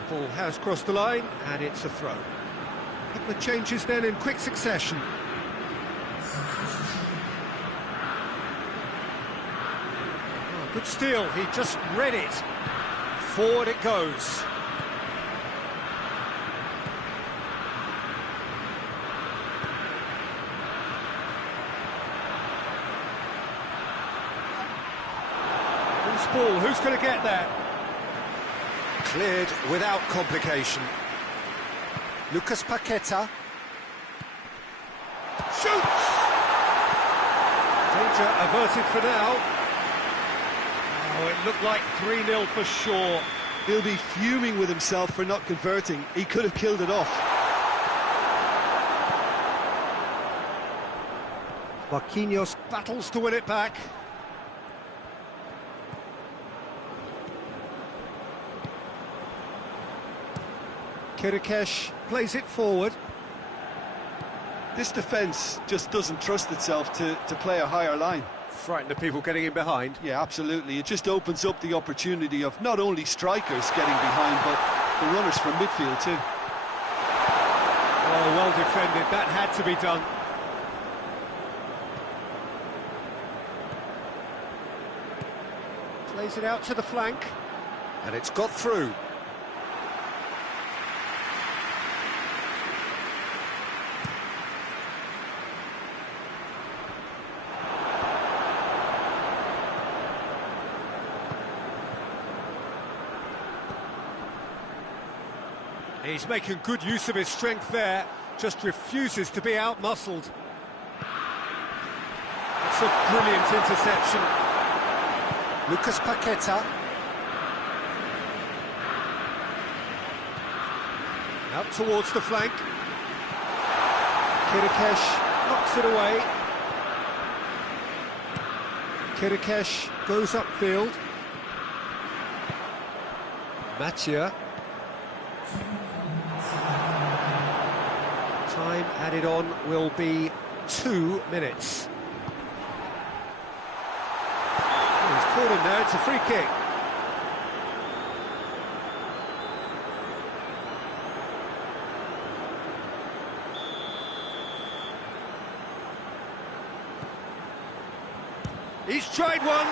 Ball has crossed the line, and it's a throw. A couple of changes then in quick succession. Oh, good steal, he just read it. Forward it goes. Ball, who's going to get that? Cleared without complication. Lucas Paqueta shoots, Danger averted for now. Oh, it looked like 3-0 for sure. He'll be fuming with himself for not converting. He could have killed it off. Marquinhos battles to win it back. Kirikesh plays it forward. This defence just doesn't trust itself to play a higher line. Frightened of people getting in behind. Yeah, absolutely. It just opens up the opportunity of not only strikers getting behind, but the runners from midfield too. Oh, well defended. That had to be done. Plays it out to the flank. And it's got through. He's making good use of his strength there, just refuses to be out-muscled. That's a brilliant interception. Lucas Paqueta. Out towards the flank. Kirikesh knocks it away. Kirikesh goes upfield. Mattia. Time added on will be 2 minutes. Oh, he's caught him there, it's a free kick. He's tried one.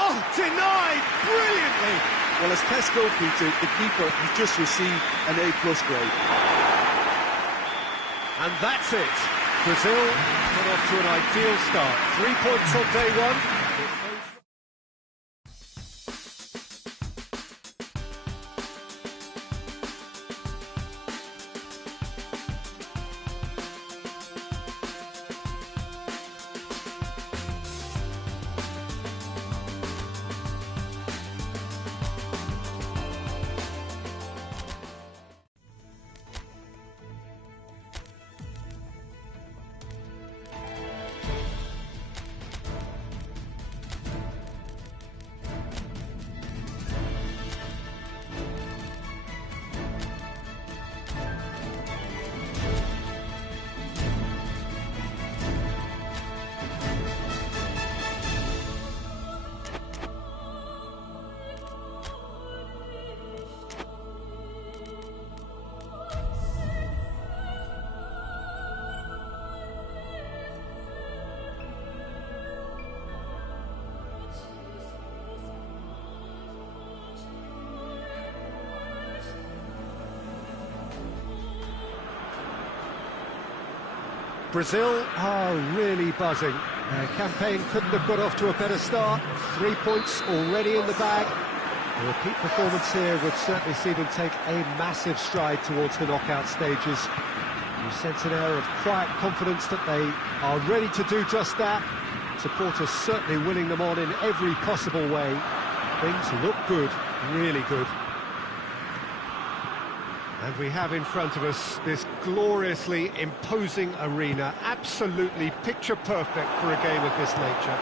Oh, denied brilliantly. Well, as test goalkeeper, the keeper has just received an A+ grade. And that's it. Brazil got off to an ideal start. 3 points on day one. Brazil are really buzzing. Their campaign couldn't have got off to a better start. 3 points already in the bag. A repeat performance here would certainly see them take a massive stride towards the knockout stages. You sense an air of quiet confidence that they are ready to do just that. Supporters certainly winning them on in every possible way. Things look good, really good. And we have in front of us this gloriously imposing arena, absolutely picture perfect for a game of this nature.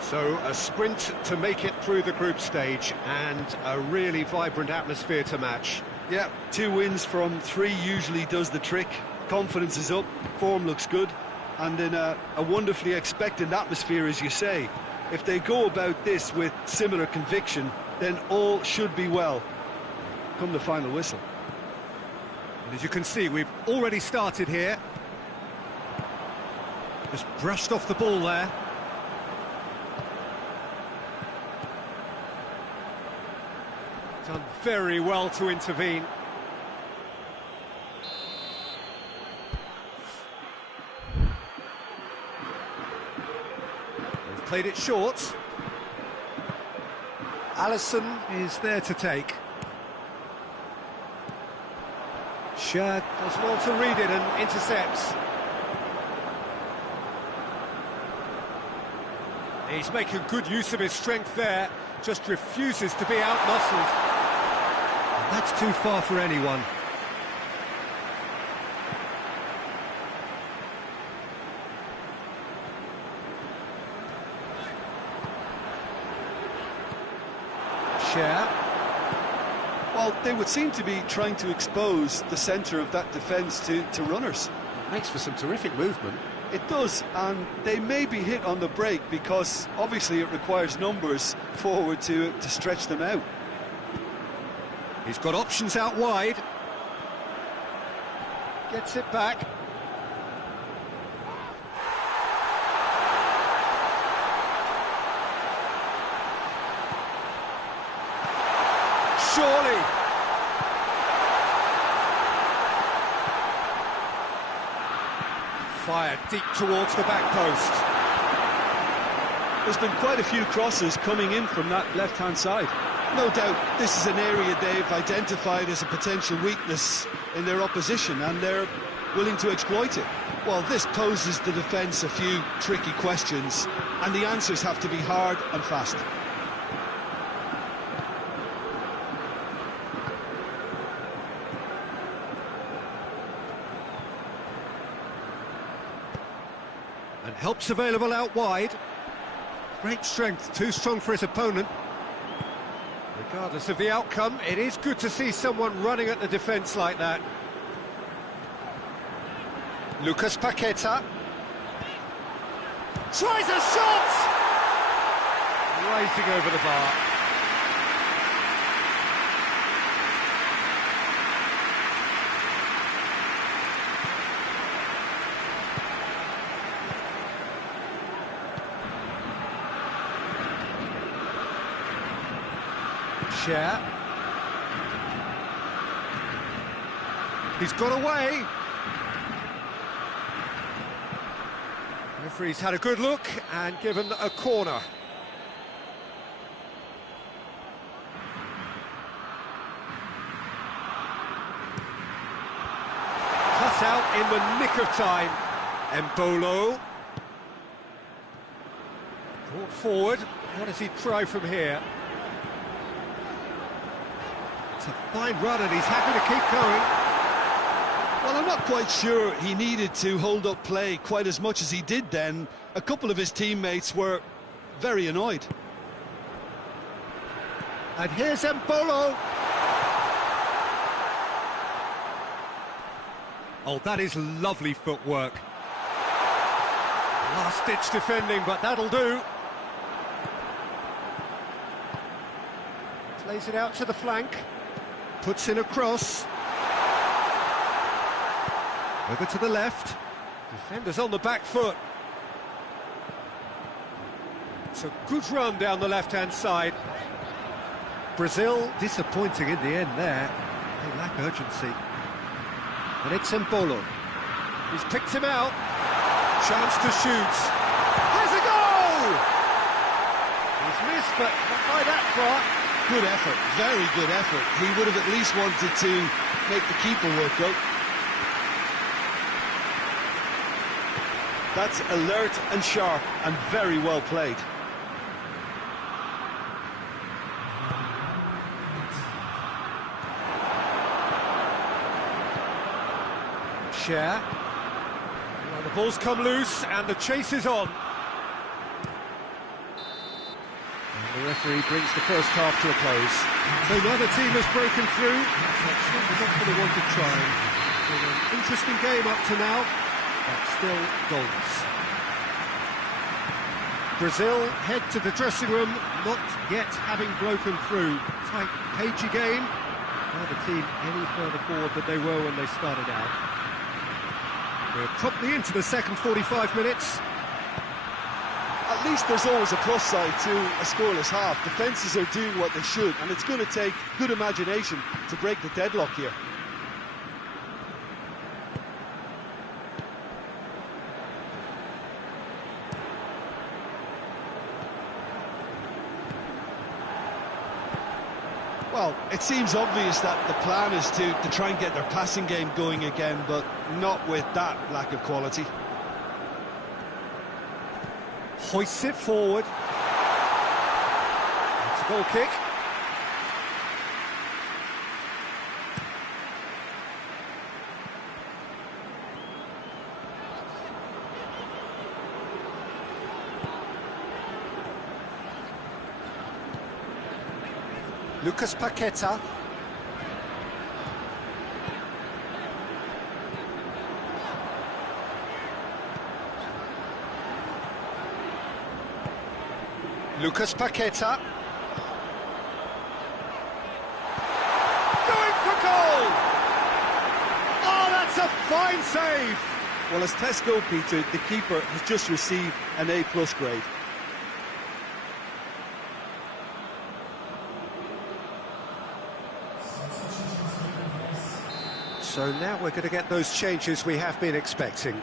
So a sprint to make it through the group stage and a really vibrant atmosphere to match. Yeah, 2 wins from 3 usually does the trick. Confidence is up, form looks good, and in a wonderfully expectant atmosphere, as you say. If they go about this with similar conviction, then all should be well. Come the final whistle. And as you can see, we've already started here. Just brushed off the ball there. Done very well to intervene. They've played it short. Alisson is there to take. Shad does well to read it and intercepts. He's making good use of his strength there, just refuses to be out-muscled. That's too far for anyone. Share. Well, they would seem to be trying to expose the centre of that defence to runners. Makes for some terrific movement. It does, and they may be hit on the break because obviously it requires numbers forward to stretch them out. He's got options out wide. Gets it back. Surely. Fired deep towards the back post. There's been quite a few crosses coming in from that left-hand side. No doubt this is an area they've identified as a potential weakness in their opposition, and they're willing to exploit it. Well, this poses the defence a few tricky questions, and the answers have to be hard and fast. And help's available out wide. Great strength, too strong for his opponent. Regardless of the outcome, it is good to see someone running at the defence like that. Lucas Paqueta. Tries a shot! Rising over the bar. Share. He's got away. Referee's had a good look and given a corner. Cut out in the nick of time. Embolo. Brought forward. What does he try from here? It's a fine run and he's happy to keep going. Well, I'm not quite sure he needed to hold up play quite as much as he did then. A couple of his teammates were very annoyed. And here's Embolo. Oh, that is lovely footwork. Last-ditch defending, but that'll do. Plays it out to the flank. Puts in a cross. Over to the left. Defenders on the back foot. It's a good run down the left-hand side. Brazil disappointing in the end there. They lack urgency. And it's Embolo. He's picked him out. Chance to shoot. Has a goal! He's missed, but not by that far. Good effort, very good effort. He would have at least wanted to make the keeper work out. That's alert and sharp and very well played. Share. Well, the ball's come loose and the chase is on. The referee brings the first half to a close. So neither team has broken through. They're not going to want to try. It's an interesting game up to now, but still goalless. Brazil head to the dressing room, not yet having broken through. Tight, cagey game. Neither team any further forward than they were when they started out. We're promptly into the second 45 minutes. At least there's always a plus side to a scoreless half. Defences are doing what they should, and it's going to take good imagination to break the deadlock here. Well, it seems obvious that the plan is to try and get their passing game going again, but not with that lack of quality. hoists it forward. It's a goal kick. Lucas Paqueta. Lucas Paqueta. Going for goal! Oh, that's a fine save! Well, as tests go, Peter, the keeper has just received an A+ grade. So now we're going to get those changes we have been expecting.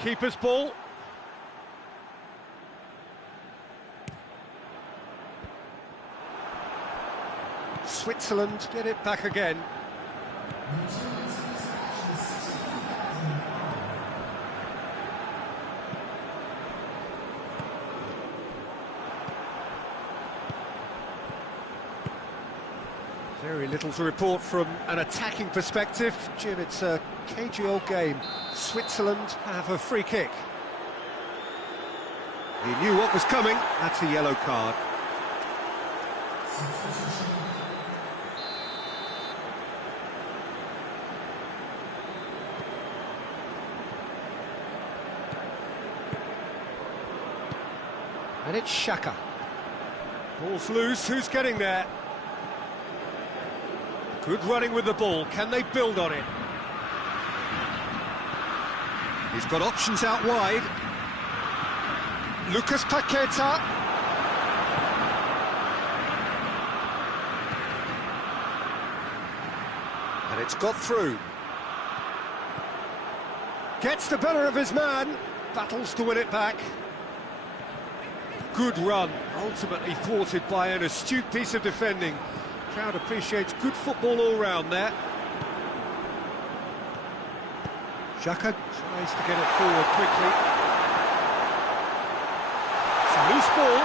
Keeper's ball. Switzerland get it back again. Very little to report from an attacking perspective. Jim, it's a cagey old game. Switzerland have a free kick. He knew what was coming. That's a yellow card. And it's Xhaka. Ball's loose, who's getting there? Good running with the ball, can they build on it? He's got options out wide. Lucas Paqueta. And it's got through. Gets the better of his man, battles to win it back. Good run, ultimately thwarted by an astute piece of defending. Crowd appreciates good football all round there. Xhaka tries to get it forward quickly. It's a loose ball.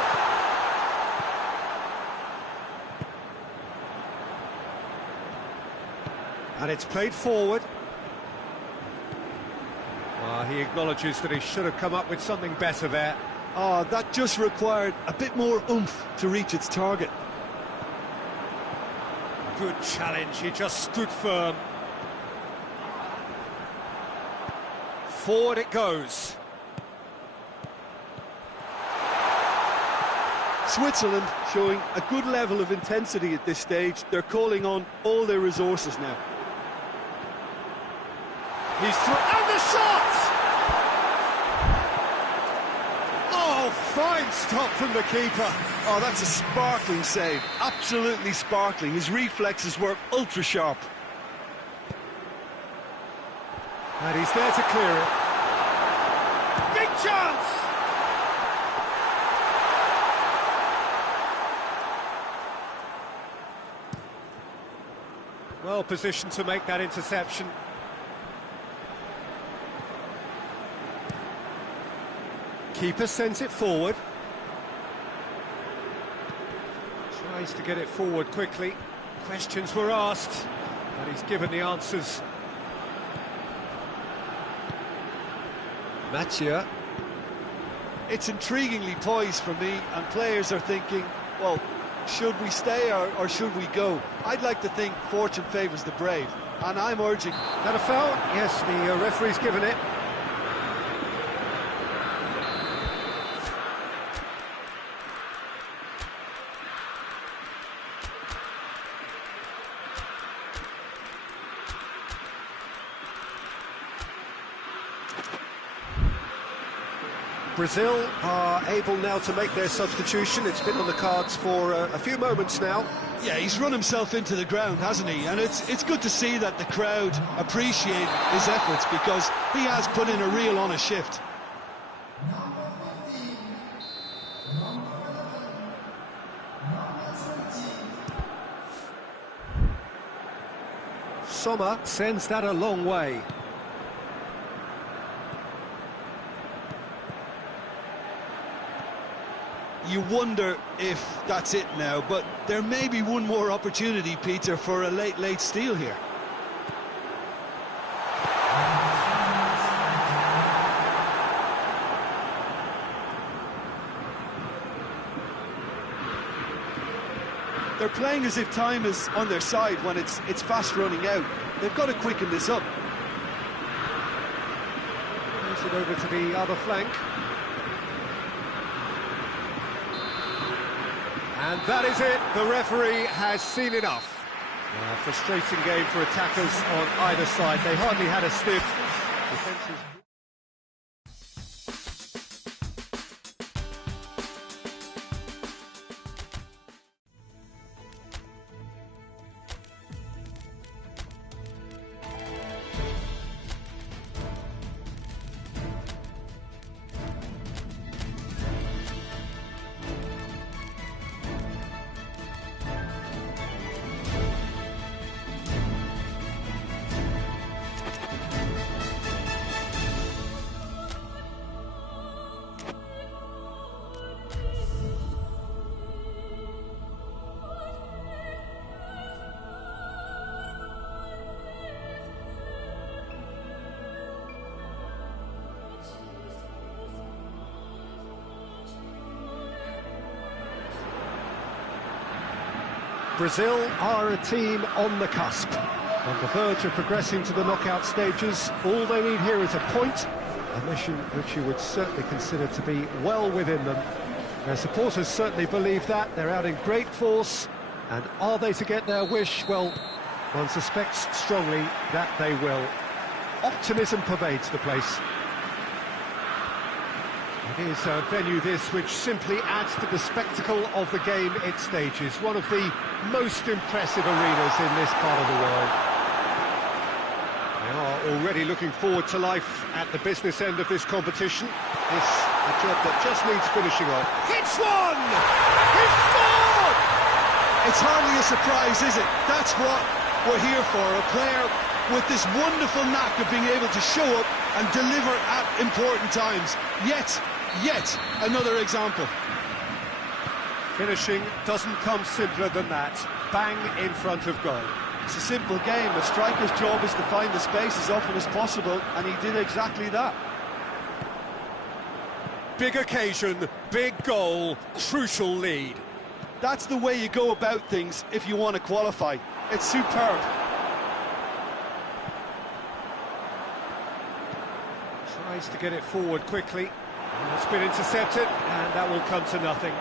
And it's played forward. He acknowledges that he should have come up with something better there. Oh, that just required a bit more oomph to reach its target. Good challenge, he just stood firm. Forward it goes. Switzerland showing a good level of intensity at this stage. They're calling on all their resources now. He's through, and the shot! Oh, fine stop from the keeper. Oh, that's a sparkling save, absolutely sparkling. His reflexes were ultra sharp. And he's there to clear it. Big chance! Well positioned to make that interception. Keeper sends it forward. Tries to get it forward quickly. Questions were asked, but he's given the answers. Mathieu. It's intriguingly poised for me, and players are thinking, well, should we stay or should we go? I'd like to think fortune favours the brave, and I'm urging... That a foul? Yes, the referee's given it. Brazil are able now to make their substitution. It's been on the cards for a few moments now. Yeah, he's run himself into the ground, hasn't he? And it's good to see that the crowd appreciate his efforts, because he has put in a real honest shift. Sommer sends that a long way. you wonder if that's it now, but there may be one more opportunity, Peter, for a late steal here. They're playing as if time is on their side when it's fast running out. They've got to quicken this up. Moves it over to the other flank. And that is it. The referee has seen enough. A frustrating game for attackers on either side. They hardly had a sniff. Defenses... Brazil are a team on the cusp, on the verge of progressing to the knockout stages. All they need here is a point, a mission which you would certainly consider to be well within them. Their supporters certainly believe that. They're out in great force, and are they to get their wish? Well, one suspects strongly that they will. Optimism pervades the place. It is a venue this which simply adds to the spectacle of the game it stages. One of the most impressive arenas in this part of the world. They are already looking forward to life at the business end of this competition. This a job that just needs finishing off. Hits one! He scored! It's hardly a surprise, is it? That's what we're here for, a player with this wonderful knack of being able to show up and deliver at important times. Yet another example. Finishing doesn't come simpler than that. Bang in front of goal. It's a simple game. A striker's job is to find the space as often as possible, and he did exactly that. Big occasion, big goal, crucial lead. That's the way you go about things if you want to qualify. It's superb. Tries to get it forward quickly. It's been intercepted, and that will come to nothing.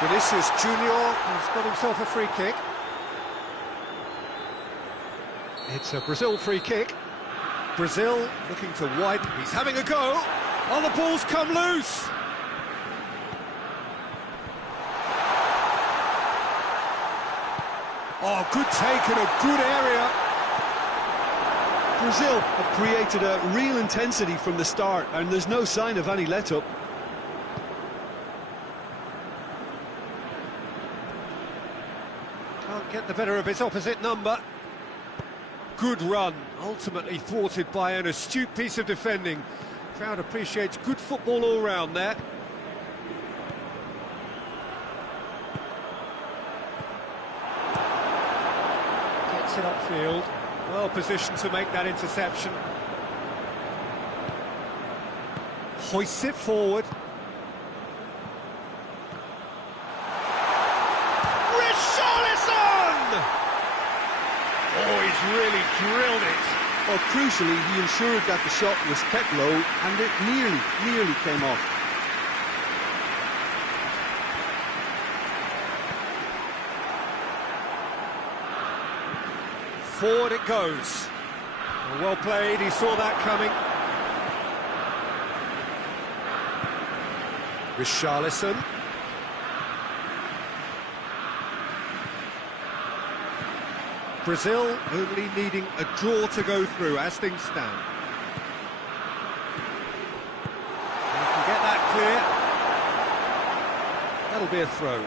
Vinicius Junior has got himself a free kick. It's a Brazil free kick. Brazil looking to widen. He's having a go. Oh, the ball's come loose. Oh, good take in a good area. Brazil have created a real intensity from the start, and there's no sign of any let-up. Can't get the better of its opposite number. Good run, ultimately thwarted by an astute piece of defending. Crowd appreciates good football all round there. Gets it upfield. Well positioned to make that interception. Hoists it forward. Richarlison! Oh, he's really drilled it. Well, crucially, he ensured that the shot was kept low, and it nearly came off. Forward it goes. Well played, he saw that coming. Richarlison. Brazil only needing a draw to go through as things stand. They can get that clear. That'll be a throw.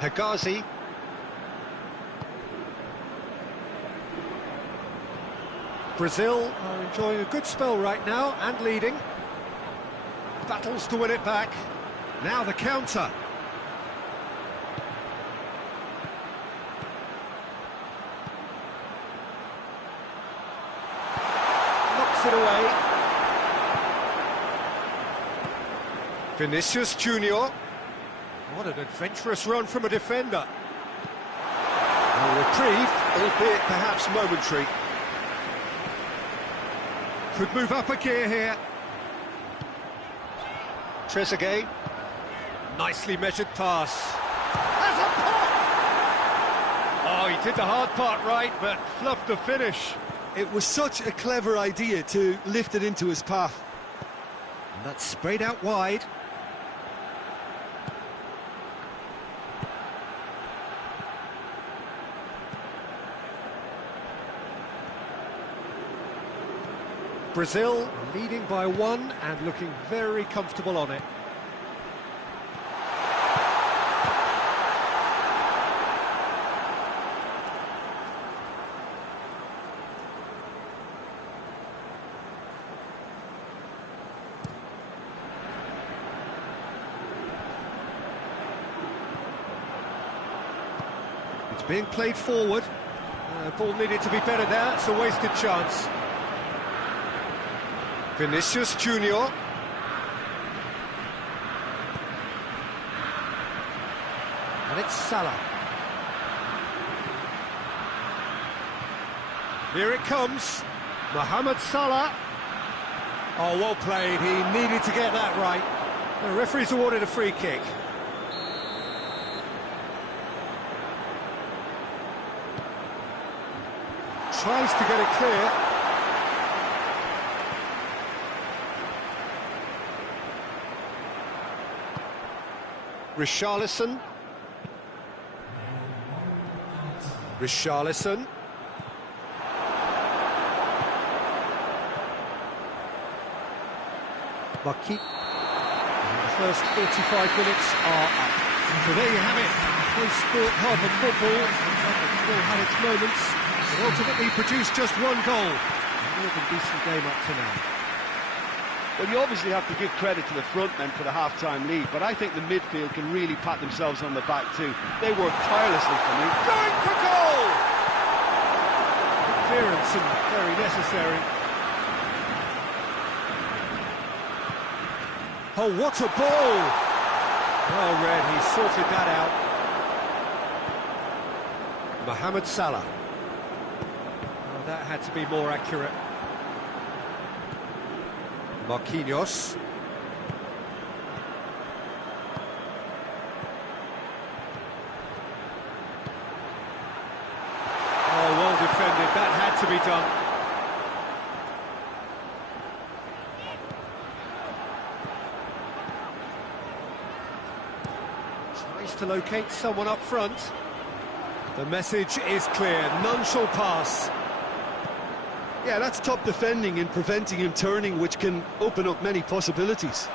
Hegazi. Brazil are enjoying a good spell right now and leading. Battles to win it back. Now the counter. Knocks it away. Vinicius Junior. What an adventurous run from a defender. A reprieve, albeit perhaps momentary. Could move up a gear here. Trezeguet. Nicely measured pass. Has a pop! Oh, he did the hard part right, but fluffed the finish. It was such a clever idea to lift it into his path. And that's sprayed out wide. Brazil leading by 1 and looking very comfortable on it. It's being played forward. Ball needed to be better there. It's a wasted chance. Vinicius Junior. And it's Salah. Here it comes. Mohamed Salah. Oh, well played. He needed to get that right. The referee's awarded a free kick. Tries to get it clear. Richarlison. Bucky. The first 45 minutes are up. So there you have it. Close sport, half of football. It's still had its moments. But ultimately produced just 1 goal. A more than decent game up to now. Well, you obviously have to give credit to the front men for the half-time lead, but I think the midfield can really pat themselves on the back too. They work tirelessly for me. Going for goal! Clearance and very necessary. Oh, what a ball! Well read, he sorted that out. Mohamed Salah. Oh, that had to be more accurate. Marquinhos. Oh, well defended. That had to be done. Tries to locate someone up front. The message is clear. None shall pass. Yeah, that's top defending and preventing him turning, which can open up many possibilities.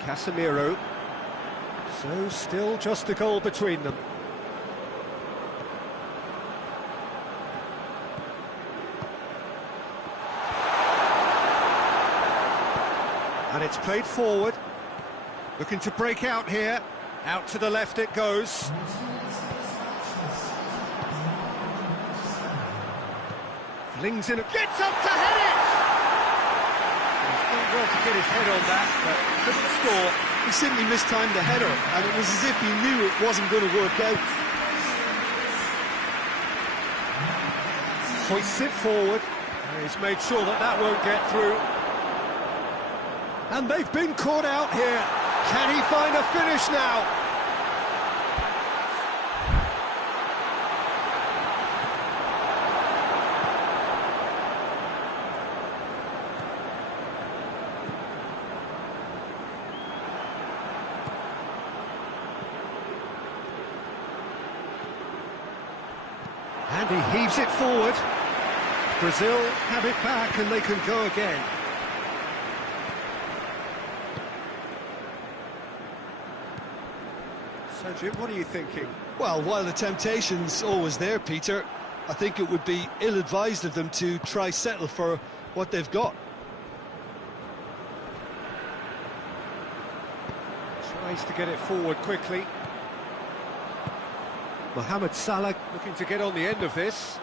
Casemiro. So still just a goal between them. And it's played forward. Looking to break out here. Out to the left it goes. Flings in. Gets up to head it! He's done well to get his head on that, but couldn't score. He simply mistimed the header, and it was as if he knew it wasn't going to work out. Hoists it forward. He's made sure that that won't get through. And they've been caught out here. Can he find a finish now? And he heaves it forward. Brazil have it back and they can go again. So, Jim, what are you thinking? Well, while the temptation's always there, Peter, I think it would be ill-advised of them to try settle for what they've got. Tries to get it forward quickly. Mohamed Salah looking to get on the end of this.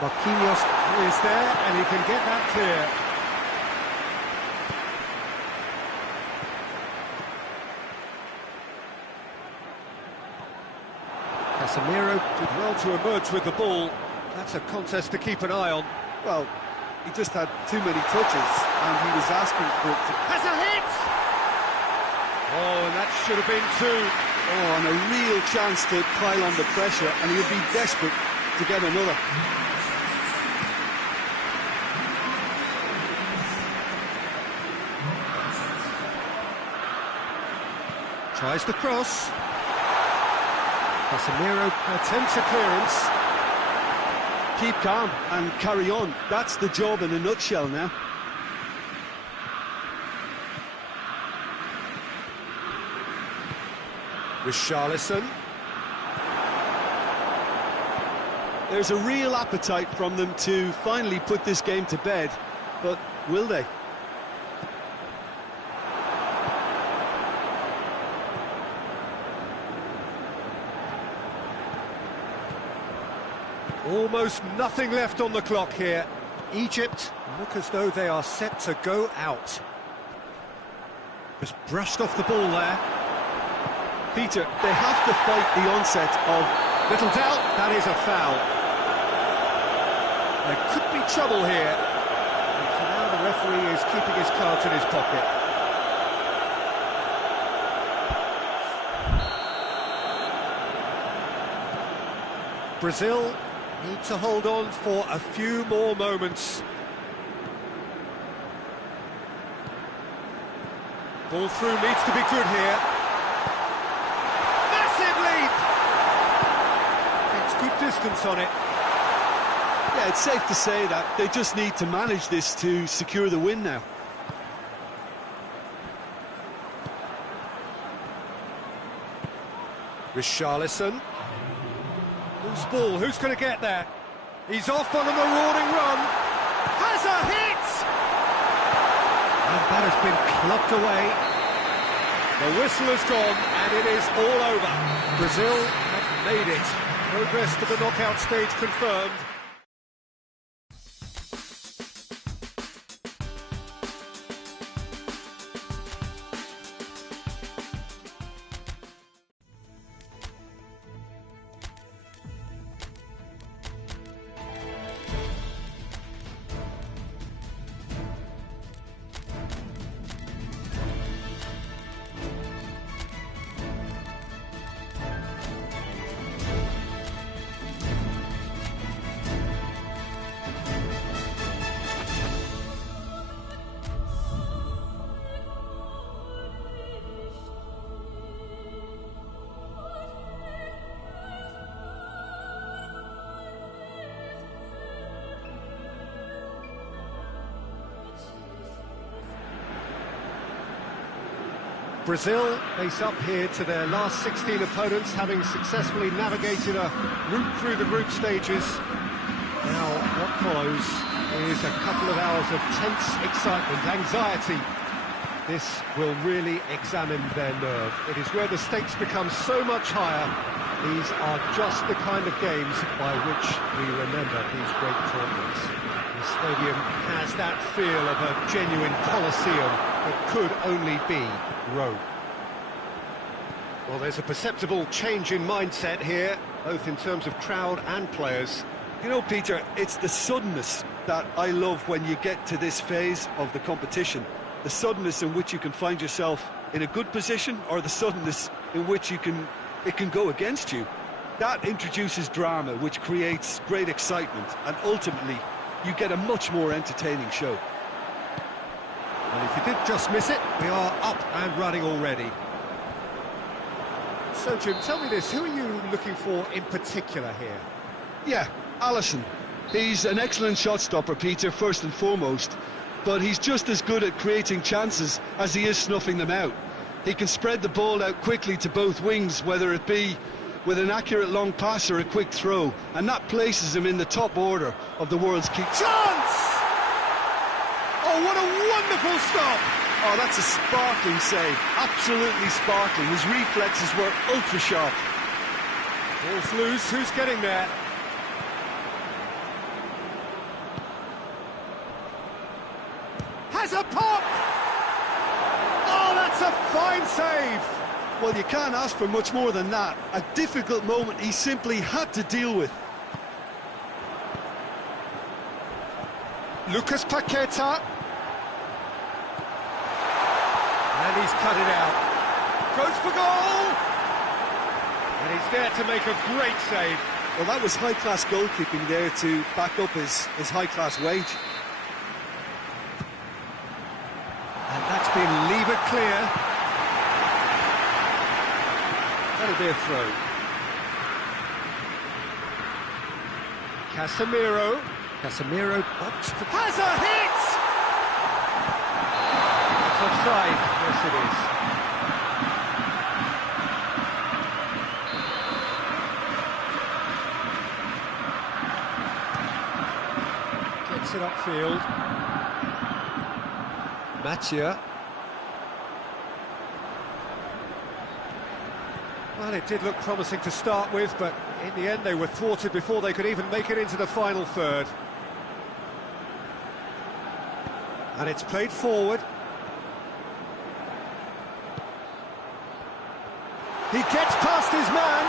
Marquinhos is there and he can get that clear. Casemiro did well to emerge with the ball. That's a contest to keep an eye on. Well, he just had too many touches and he was asking for it to... Has a hit! Oh, and that should have been two. Oh, and a real chance to pile on the pressure, and he would be desperate to get another. Tries the cross. Casemiro attempts a clearance. Keep calm and carry on. That's the job in a nutshell now. Richarlison. There's a real appetite from them to finally put this game to bed, but will they? Almost nothing left on the clock here. Egypt look as though they are set to go out. Just brushed off the ball there. Peter, they have to fight the onset of... Little doubt, that is a foul. There could be trouble here. And for now, the referee is keeping his cards in his pocket. Brazil need to hold on for a few more moments. Ball through needs to be good here. Massive leap! It's good distance on it. Yeah, it's safe to say that they just need to manage this to secure the win now. Richarlison. Loose ball, who's going to get there? He's off on a marauding run. Has a hit! And that has been clubbed away. The whistle has gone, and it is all over. Brazil have made it. Progress to the knockout stage confirmed. Brazil face up here to their last 16 opponents, having successfully navigated a route through the group stages. Now, what follows is a couple of hours of tense excitement, anxiety. This will really examine their nerve. It is where the stakes become so much higher. These are just the kind of games by which we remember these great tournaments. The stadium has that feel of a genuine Colosseum that could only be Rome. Well, there's a perceptible change in mindset here, both in terms of crowd and players. You know, Peter, it's the suddenness that I love when you get to this phase of the competition. The suddenness in which you can find yourself in a good position, or the suddenness in which it can go against you. That introduces drama, which creates great excitement, and ultimately you get a much more entertaining show. And if you did just miss it, we are up and running already. So, Jim, tell me this, who are you looking for in particular here? Yeah, Alisson. He's an excellent shot stopper, Peter, first and foremost. But he's just as good at creating chances as he is snuffing them out. He can spread the ball out quickly to both wings, whether it be with an accurate long pass or a quick throw, and that places him in the top order of the world's key. Chance! Oh, what a wonderful stop! Oh, that's a sparkling save, absolutely sparkling. His reflexes were ultra sharp. Ball's loose, who's getting there? Has a pop! Oh, that's a fine save! Well, you can't ask for much more than that. A difficult moment he simply had to deal with. Lucas Paqueta. And he's cut it out. Goes for goal! And he's there to make a great save. Well, that was high-class goalkeeping there to back up his high-class wage. And that's been levered clear. That'll be a throw. Casemiro. Casemiro has a hit! It's offside. Yes, it is. Gets it upfield. Mattia. Well, it did look promising to start with, but in the end they were thwarted before they could even make it into the final third. And it's played forward. He gets past his man.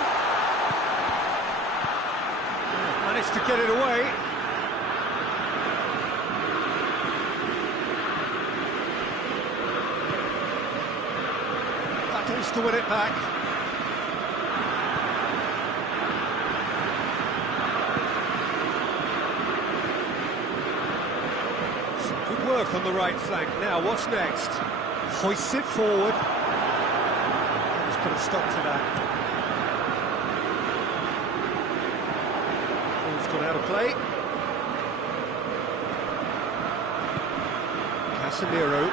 Managed to get it away. Battles to win it back. Work on the right flank. Now, what's next? Hoists it forward. Let's put a stop to that. Ball's gone out of play. Casemiro.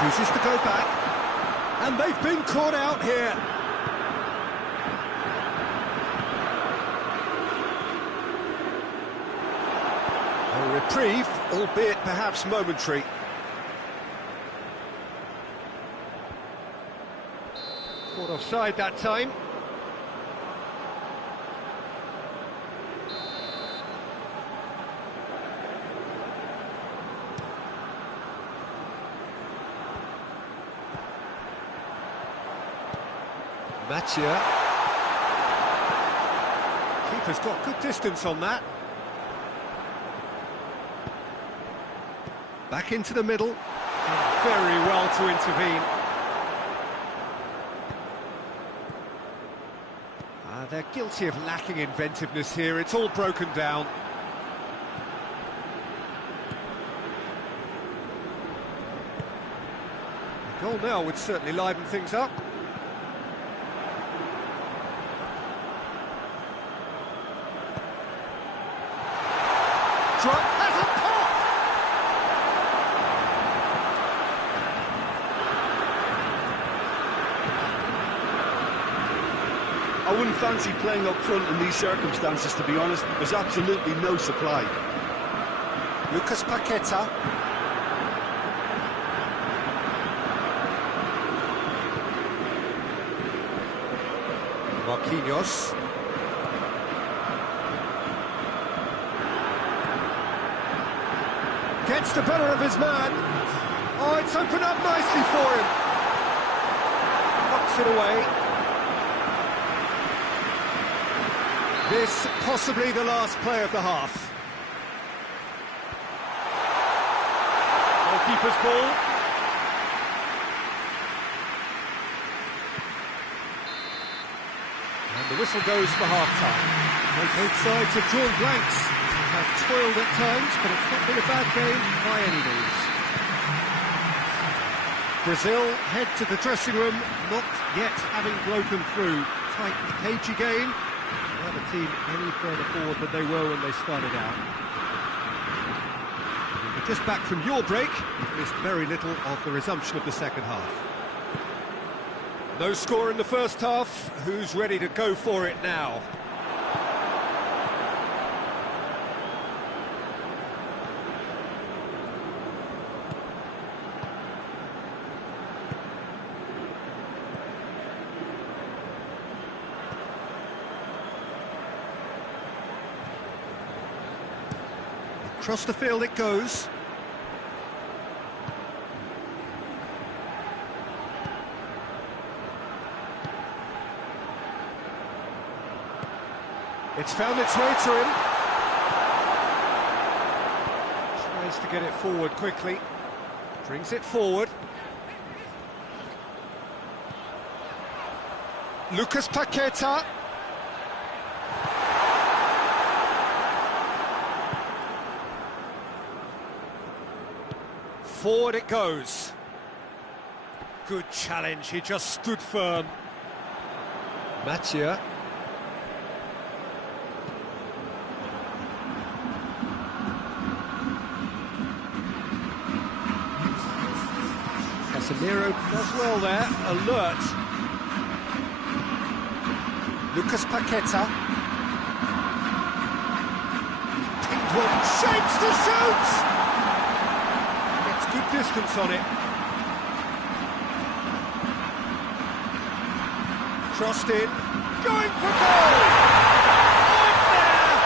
Chooses to go back. And they've been caught out here. Reprieve, albeit perhaps momentary. Caught offside that time. Mattia. Keeper's got good distance on that. Back into the middle. Very well to intervene. They're guilty of lacking inventiveness here. It's all broken down. A goal now would certainly liven things up. Drop. Has a pop! I wouldn't fancy playing up front in these circumstances, to be honest. There's absolutely no supply. Lucas Paqueta. Marquinhos. Gets the better of his man. Oh, it's opened up nicely for him. Knocks it away. This possibly the last play of the half. Goalkeeper's ball. And the whistle goes for half-time. Both sides have drawn blanks. Have toiled at times, but it's not been a bad game by any means. Brazil head to the dressing room, not yet having broken through. Tight, cagey game. Not a team any further forward than they were when they started out. If you're just back from your break, you've missed very little of the resumption of the second half. No score in the first half. Who's ready to go for it now? Across the field it goes. It's found its way to him. Tries to get it forward quickly. Brings it forward. Lucas Paqueta. Forward it goes. Good challenge, he just stood firm. Mathieu. Casemiro does well there, alert. Lucas Paqueta. Pinged one, shapes to shoot! Gets good distance on it. Crossed in, going for goal! Oh, it's there!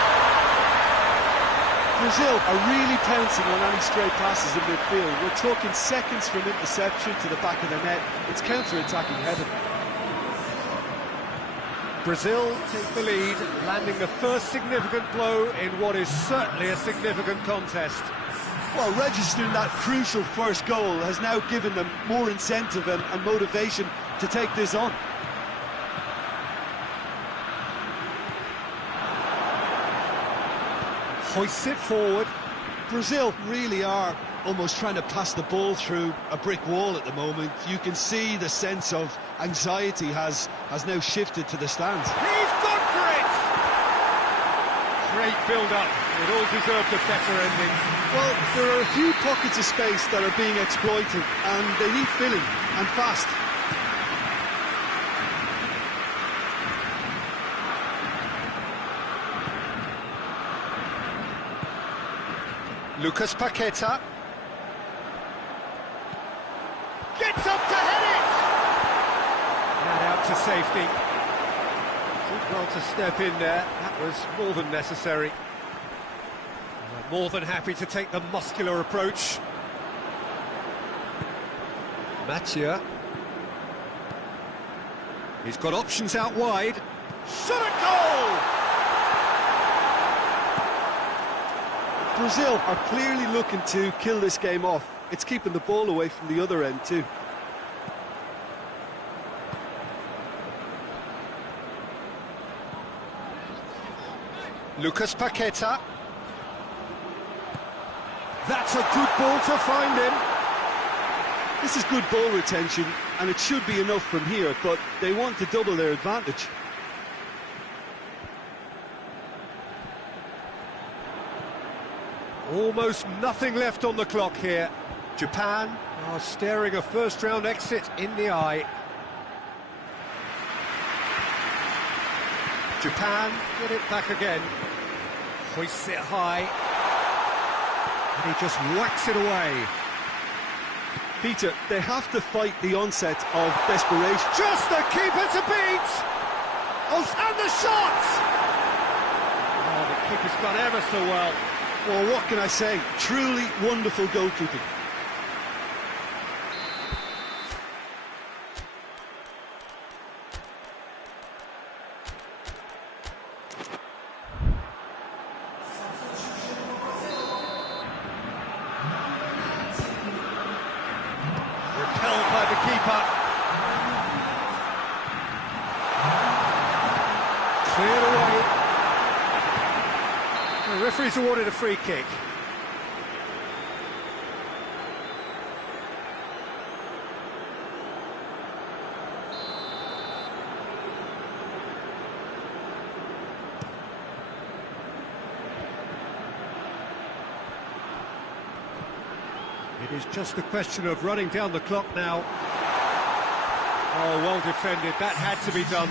Brazil are really pouncing on any stray passes in midfield. We're talking seconds from interception to the back of the net. It's counter-attacking heaven. Brazil take the lead, landing the first significant blow in what is certainly a significant contest. Well, registering that crucial first goal has now given them more incentive and motivation to take this on. Hoists it forward. Brazil really are almost trying to pass the ball through a brick wall at the moment. You can see the sense of anxiety has now shifted to the stands. He's gone for it! Great build-up. It all deserved a better ending. Well, there are a few pockets of space that are being exploited, and they need filling, and fast. Lucas Paqueta. Gets up to head it! And out to safety. Did well to step in there. That was more than necessary. More than happy to take the muscular approach. Mathieu. He's got options out wide. Shot at goal! Brazil are clearly looking to kill this game off. It's keeping the ball away from the other end too. Lucas Paqueta. That's a good ball to find him. This is good ball retention, and it should be enough from here, but they want to double their advantage. Almost nothing left on the clock here. Japan are staring a first-round exit in the eye. Japan get it back again. Hoists it high. And he just whacks it away. Peter, they have to fight the onset of desperation. Just the keeper to beat! Oh, and the shot! Oh, the keeper's done ever so well. Well, what can I say? Truly wonderful goalkeeping. Repelled by the keeper. Cleared away. The referee's awarded a free kick. It's just a question of running down the clock now. Oh, well defended. That had to be done.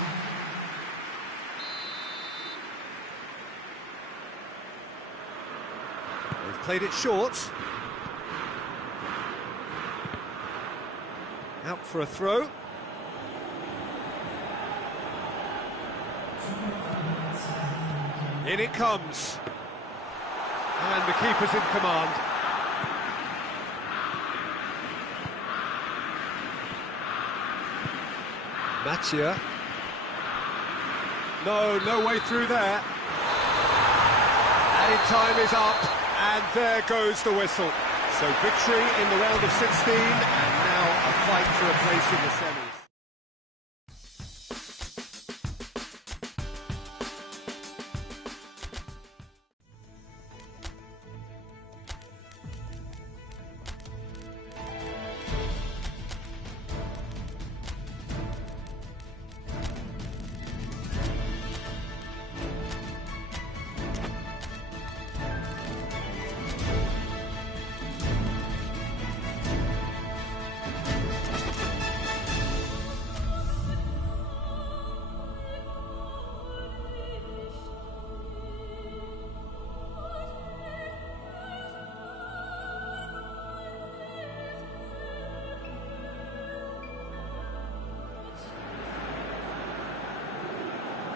They've played it short. Out for a throw. In it comes. And the keeper's in command. Mattia. No way through there. Added time is up, and there goes the whistle. So victory in the round of 16, and now a fight for a place in the semis.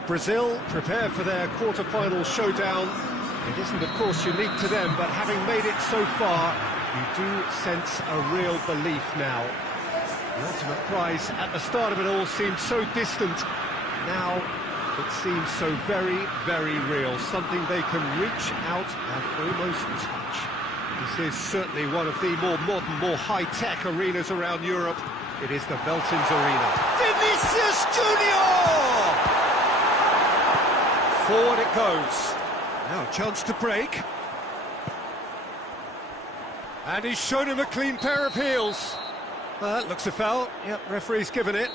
Brazil prepare for their quarter-final showdown. It isn't, of course, unique to them, but having made it so far, you do sense a real belief now. The ultimate prize at the start of it all seemed so distant. Now, it seems so very, very real, something they can reach out and almost touch. This is certainly one of the more modern, more high-tech arenas around Europe. It is the Veltins Arena. Vinicius Junior! Forward it goes. Now a chance to break. And he's shown him a clean pair of heels. Well, that looks a foul. Yep, referee's given it.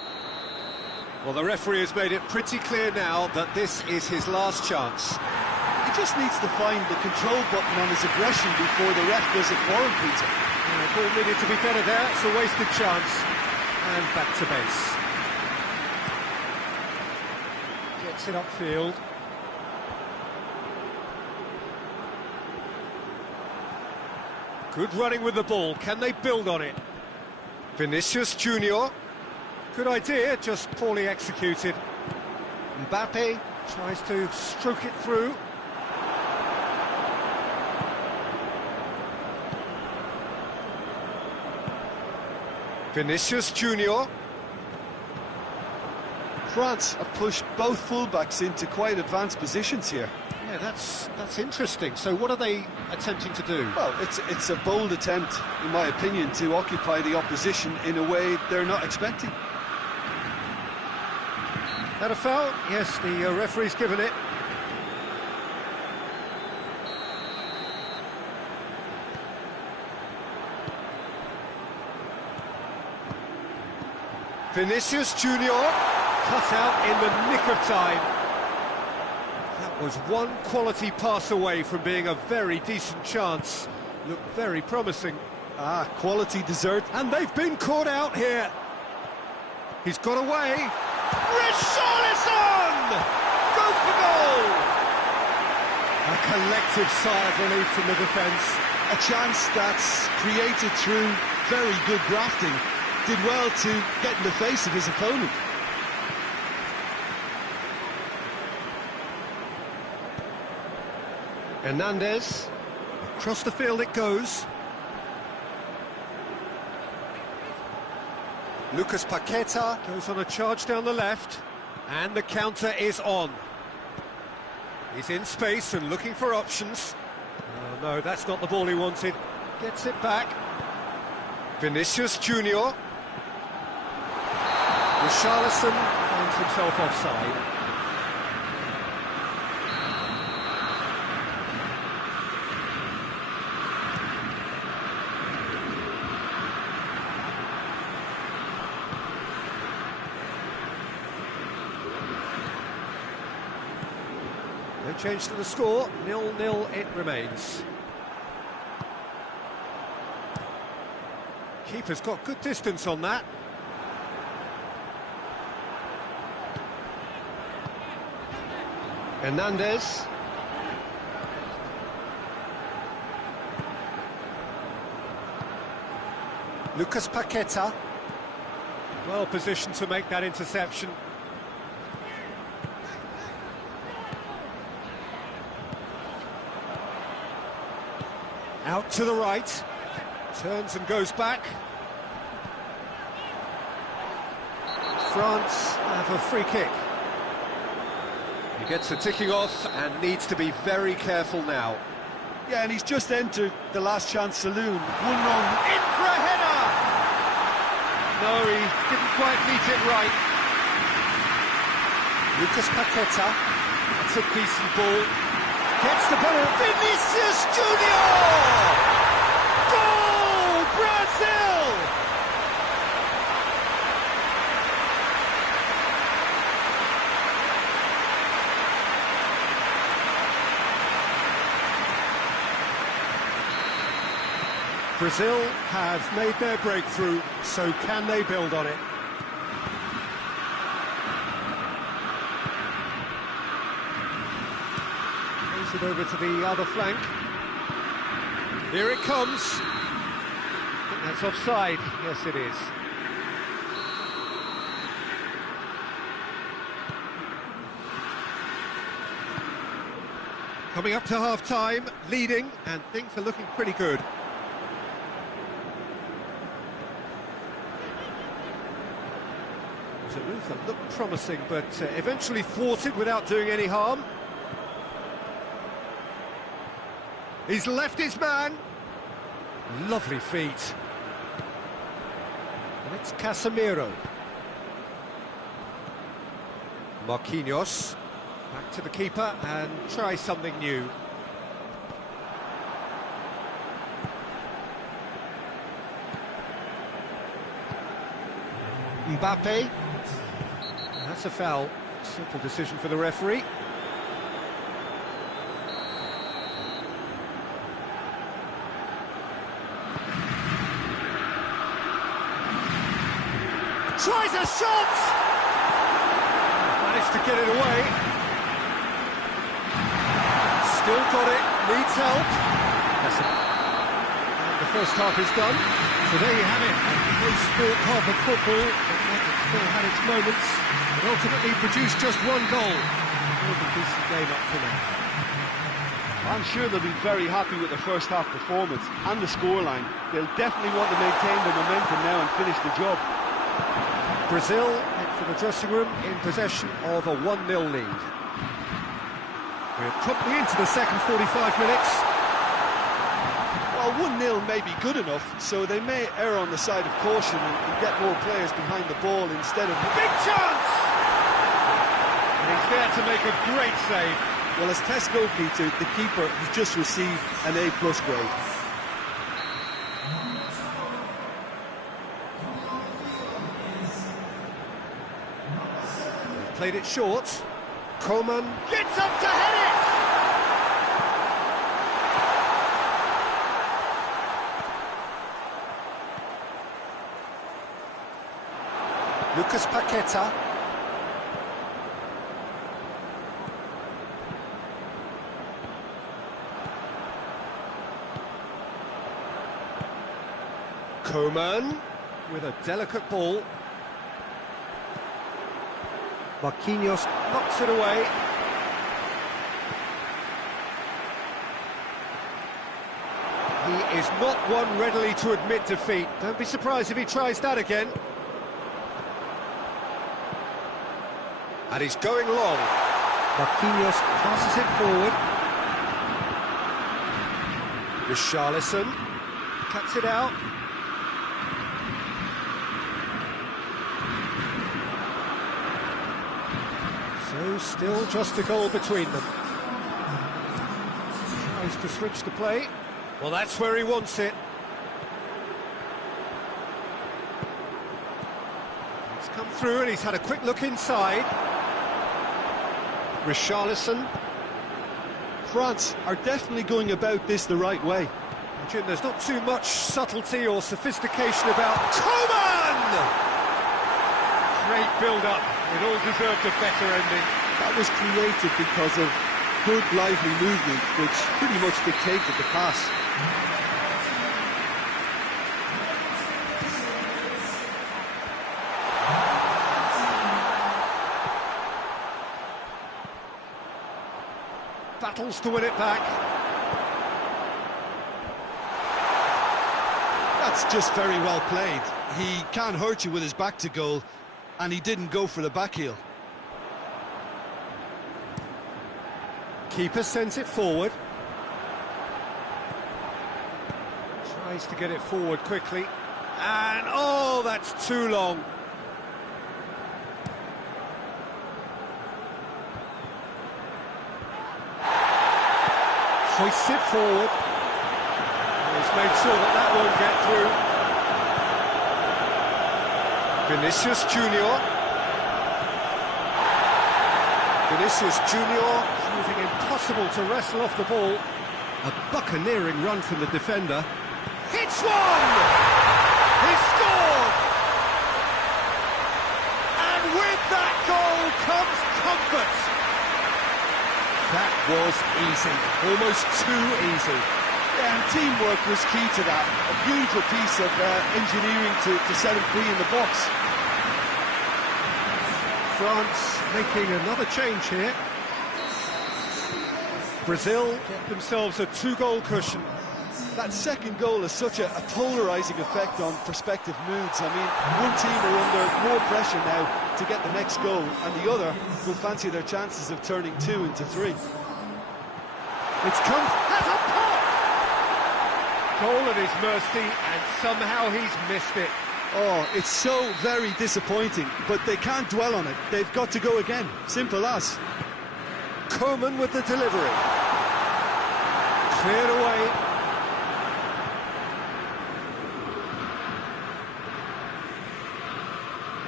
Well, the referee has made it pretty clear now that this is his last chance. He just needs to find the control button on his aggression before the ref does it for him, Peter. The ball needed to be better there. It's a wasted chance. And back to base. Gets it upfield. Good running with the ball. Can they build on it? Vinicius Junior. Good idea, just poorly executed. Mbappe tries to stroke it through. Vinicius Junior. France have pushed both fullbacks into quite advanced positions here. Yeah, that's interesting. So what are they attempting to do? Well, it's a bold attempt, in my opinion, to occupy the opposition in a way they're not expecting. That a foul? Yes, the referee's given it. Vinicius Junior cut out in the nick of time. That was one quality pass away from being a very decent chance. Looked very promising. Quality dessert. And they've been caught out here. He's got away. Richarlison! Go for goal! A collective sigh of relief from the defence. A chance that's created through very good grafting. Did well to get in the face of his opponent. Hernandez, across the field it goes. Lucas Paqueta goes on a charge down the left, and the counter is on. He's in space and looking for options. Oh, no, that's not the ball he wanted. Gets it back. Vinicius Junior. Richarlison finds himself offside. No change to the score, 0-0 it remains. Keeper's got good distance on that. Hernandez. Lucas Paqueta. Well positioned to make that interception. Out to the right. Turns and goes back. France have a free kick. He gets the ticking off and needs to be very careful now. Yeah, and he's just entered the last chance saloon. 1-0. In for a header! No, he didn't quite meet it right. Lucas Paqueta. That's a decent ball. Gets the ball. Vinicius Junior! Goal! Brazil! Brazil have made their breakthrough, so can they build on it? Plays it over to the other flank. Here it comes. I think that's offside. Yes, it is. Coming up to half-time, leading, and things are looking pretty good. A move that looked promising, but eventually thwarted without doing any harm. He's left his man. Lovely feet. And it's Casemiro. Marquinhos. Back to the keeper and try something new. Mbappe. That's a foul. Simple decision for the referee. Tries a shot! Managed to get it away. Still got it, needs help. And the first half is done. So there you have it. A sport half of football. It still had its moments, but ultimately produced just one goal. A decent game up to now. I'm sure they'll be very happy with the first half performance and the scoreline. They'll definitely want to maintain the momentum now and finish the job. Brazil head for the dressing room in possession of a 1-0 lead. We're promptly into the second 45 minutes. Well, 1-0 may be good enough, so they may err on the side of caution and get more players behind the ball instead of... Big chance! And he's there to make a great save. Well, as tests go, Peter, the keeper has just received an A+ grade. They've played it short. Coman gets up to head it! Lucas Paqueta. Coman with a delicate ball. Marquinhos knocks it away. He is not one readily to admit defeat. Don't be surprised if he tries that again. And he's going long. Marquinhos passes it forward. Richarlison cuts it out. So still just a goal between them. Tries to switch the play. Well, that's where he wants it. It's come through and he's had a quick look inside. Richarlison. France are definitely going about this the right way. Jim, there's not too much subtlety or sophistication about Coman! Great build-up. It all deserved a better ending. That was created because of good, lively movement, which pretty much dictated the pass. Battles to win it back. That's just very well played. He can't hurt you with his back to goal, and he didn't go for the back heel. Keeper sends it forward. Tries to get it forward quickly. And, oh, that's too long. Hoists it forward. He's made sure that that won't get through. Vinicius Junior. Vinicius Junior proving impossible to wrestle off the ball. A buccaneering run from the defender. Hits one! He scored! And with that goal comes comfort. That was easy, almost too easy. Yeah, and teamwork was key to that. A beautiful piece of engineering to set him free in the box. France making another change here. Brazil get themselves a 2-goal cushion. That second goal has such a polarising effect on prospective moods. I mean, one team are under more pressure now to get the next goal, and the other will fancy their chances of turning 2 into 3. It's come as a pop! Goal at his mercy, and somehow he's missed it. Oh, it's so very disappointing, but they can't dwell on it. They've got to go again. Simple as. Coman with the delivery. Cleared away.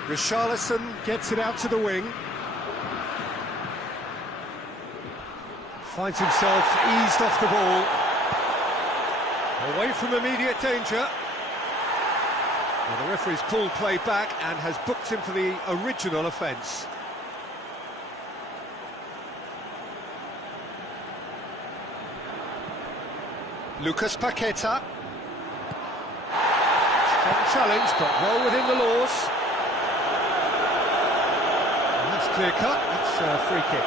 Richarlison gets it out to the wing. Finds himself eased off the ball. Away from immediate danger. Well, the referee's pulled play back and has booked him for the original offence. Lucas Paqueta. Strong challenge, but well within the laws. And that's clear cut, that's a free kick.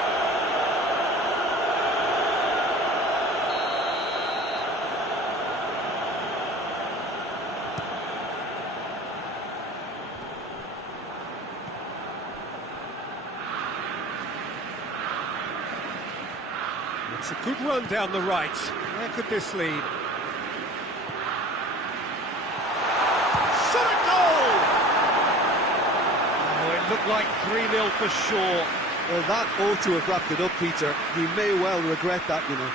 It's a good run down the right. Where could this lead? Shot a goal! Oh, it looked like 3-0 for sure. Well, that ought to have wrapped it up, Peter. He may well regret that, you know.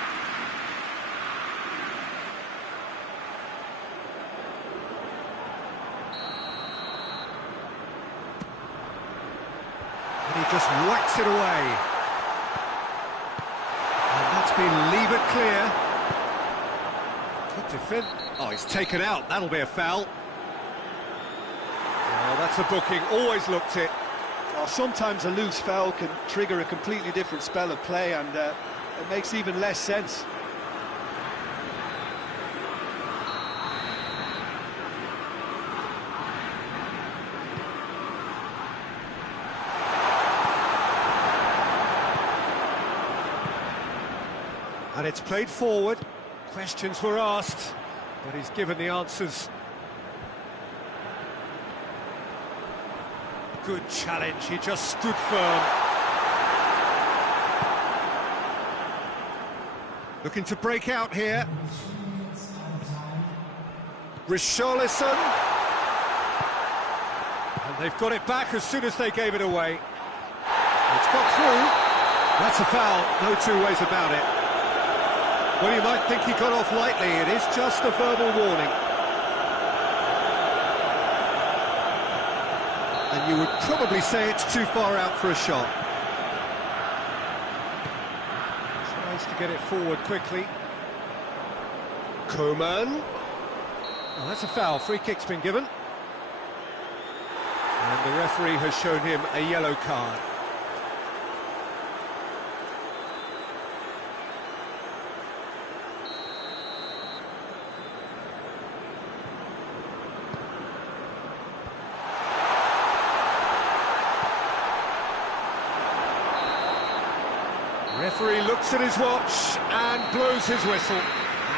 And he just whacks it away. That's been levered clear. Good defend. Oh, he's taken out. That'll be a foul. Oh, that's a booking. Always looked it. Well, sometimes a loose foul can trigger a completely different spell of play, and it makes even less sense. And it's played forward. Questions were asked, but he's given the answers. Good challenge, he just stood firm. Looking to break out here. Richarlison. And they've got it back as soon as they gave it away. It's got through. That's a foul, no two ways about it. Well, you might think he got off lightly. It is just a verbal warning. And you would probably say it's too far out for a shot. Tries to get it forward quickly. Coman. Oh, that's a foul. Free kick's been given. And the referee has shown him a yellow card. Referee looks at his watch and blows his whistle.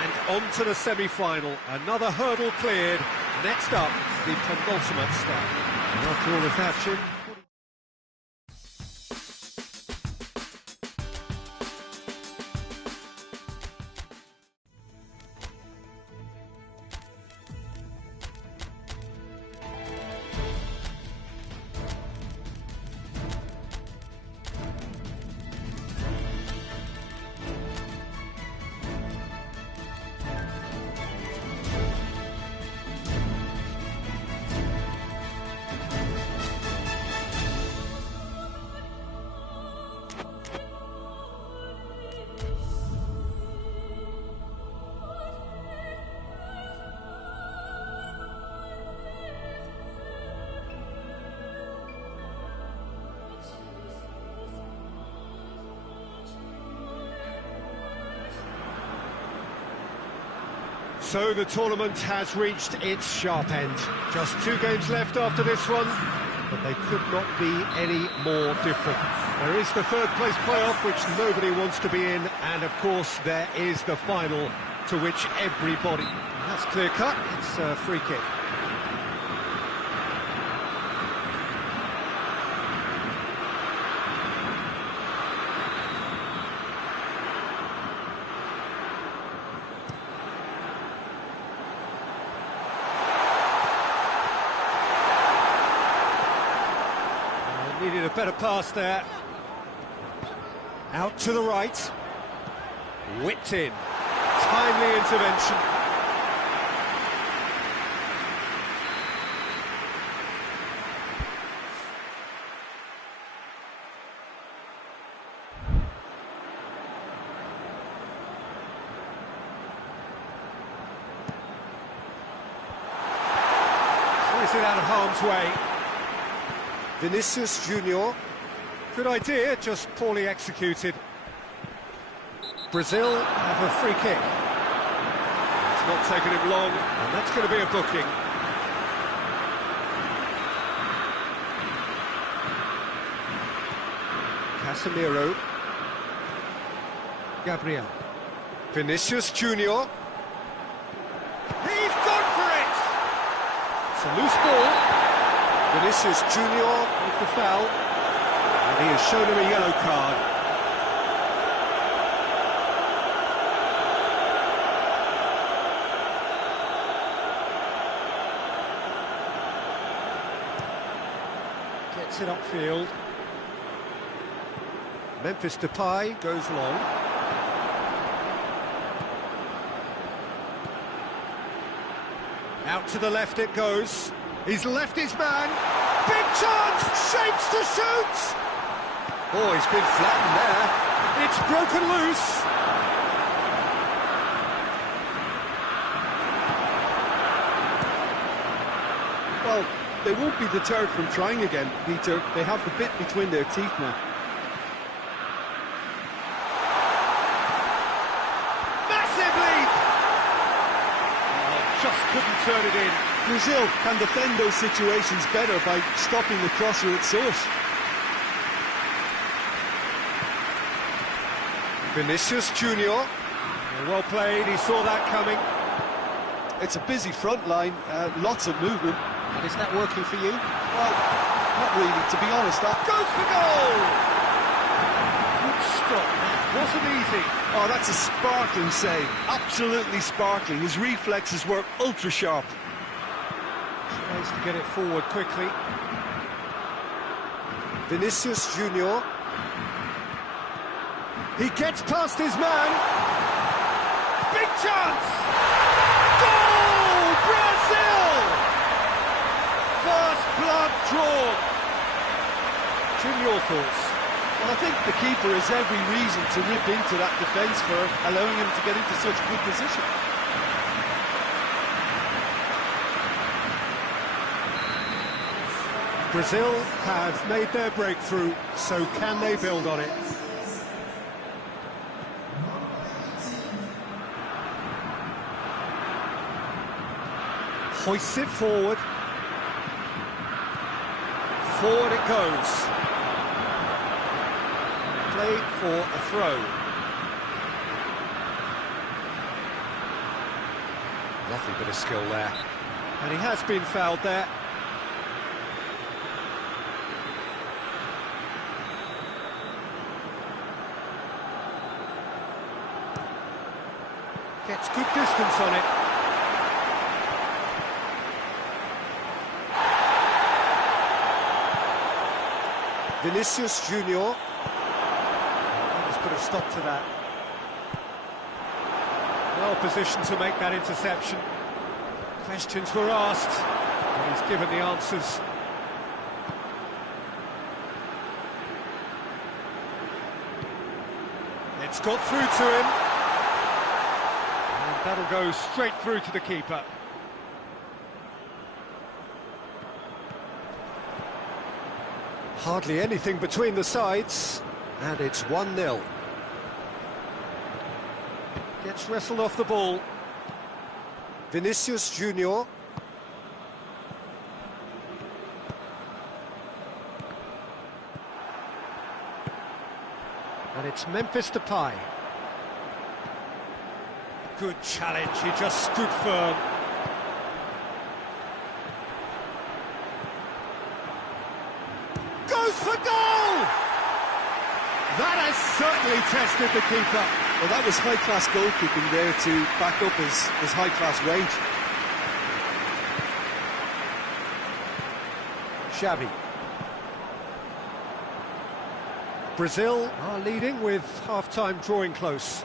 And on to the semi-final. Another hurdle cleared. Next up, the penultimate step. And after all this action... So the tournament has reached its sharp end. Just 2 games left after this one, but they could not be any more different. There is the third place playoff, which nobody wants to be in, and of course there is the final, to which everybody... That's clear cut, it's a free kick. Needed a better pass there. Out to the right. Whipped in. Timely intervention. Slices it out of harm's way. Vinicius Junior. Good idea, just poorly executed. Brazil have a free kick. It's not taken him long, and that's going to be a booking. Casemiro. Gabriel. Vinicius Junior. He's gone for it! It's a loose ball. Vinicius Junior with the foul, and he has shown him a yellow card. Gets it upfield. Memphis Depay goes long. Out to the left it goes. He's left his man. Big chance! Shapes to shoot! Oh, he's been flattened there. It's broken loose. Well, they won't be deterred from trying again, Peter. They have the bit between their teeth now. Massive leap! Oh, just couldn't turn it in. Brazil can defend those situations better by stopping the crosser at source. Vinicius Junior. Well played, he saw that coming. It's a busy front line, lots of movement. And is that working for you? Well, not really, to be honest. That goes for goal! Good stop, that wasn't easy. Oh, that's a sparkling save, absolutely sparkling. His reflexes were ultra sharp. Tries to get it forward quickly. Vinicius Junior. He gets past his man. Big chance! Goal! Brazil! First blood drawn. Jim, your thoughts? Well, I think the keeper has every reason to rip into that defence for allowing him to get into such good position. Brazil have made their breakthrough, so can they build on it? Hoists it forward. Forward it goes. Play for a throw. Lovely bit of skill there. And he has been fouled there. Gets good distance on it. Vinicius Junior. Just put a stop to that. Well positioned to make that interception. Questions were asked, and he's given the answers. It's got through to him. And that'll go straight through to the keeper. Hardly anything between the sides, and it's 1-0. Gets wrestled off the ball. Vinicius Junior. And it's Memphis Depay. Good challenge, he just stood firm. Goes for goal! That has certainly tested the keeper. Well, that was high-class goalkeeping there to back up his high-class range. Xavi. Brazil are leading with half-time drawing close.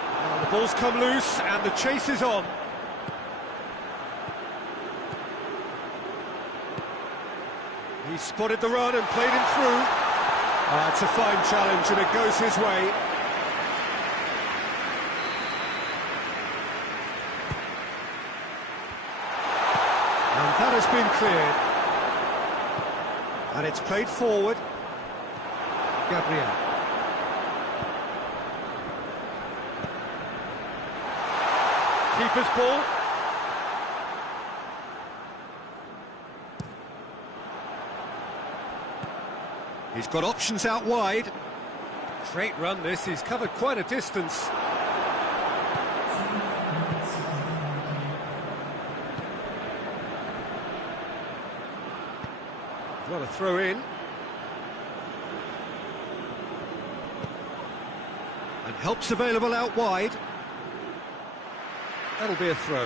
Now the ball's come loose and the chase is on. He spotted the run and played him through. It's a fine challenge and it goes his way. And that has been cleared. And it's played forward. Gabriel. Keeper's ball. He's got options out wide. Great run this, he's covered quite a distance. What a throw in. And help's available out wide. That'll be a throw.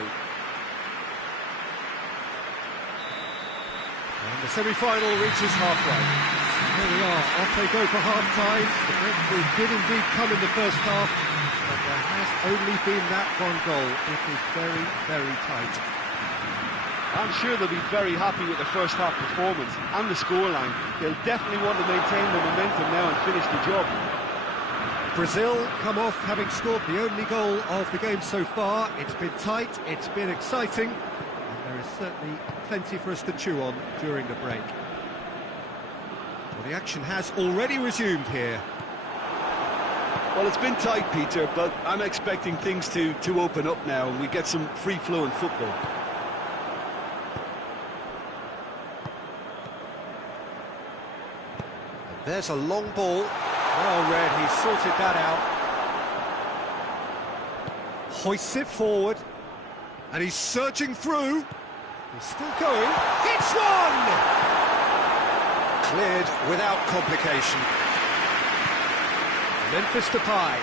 And the semi-final reaches halfway. There we are, off they go for half-time. The breakthrough did indeed come in the first half, but there has only been that one goal. It was very, very tight. I'm sure they'll be very happy with the first half performance and the scoreline. They'll definitely want to maintain the momentum now and finish the job. Brazil come off having scored the only goal of the game so far. It's been tight, it's been exciting, and there is certainly plenty for us to chew on during the break. Well, the action has already resumed here. Well, it's been tight, Peter, but I'm expecting things to open up now and we get some free-flowing football. And there's a long ball. Well read, he sorted that out. Hoists it forward. And he's surging through. He's still going. Hits one! Cleared without complication. Memphis Depay.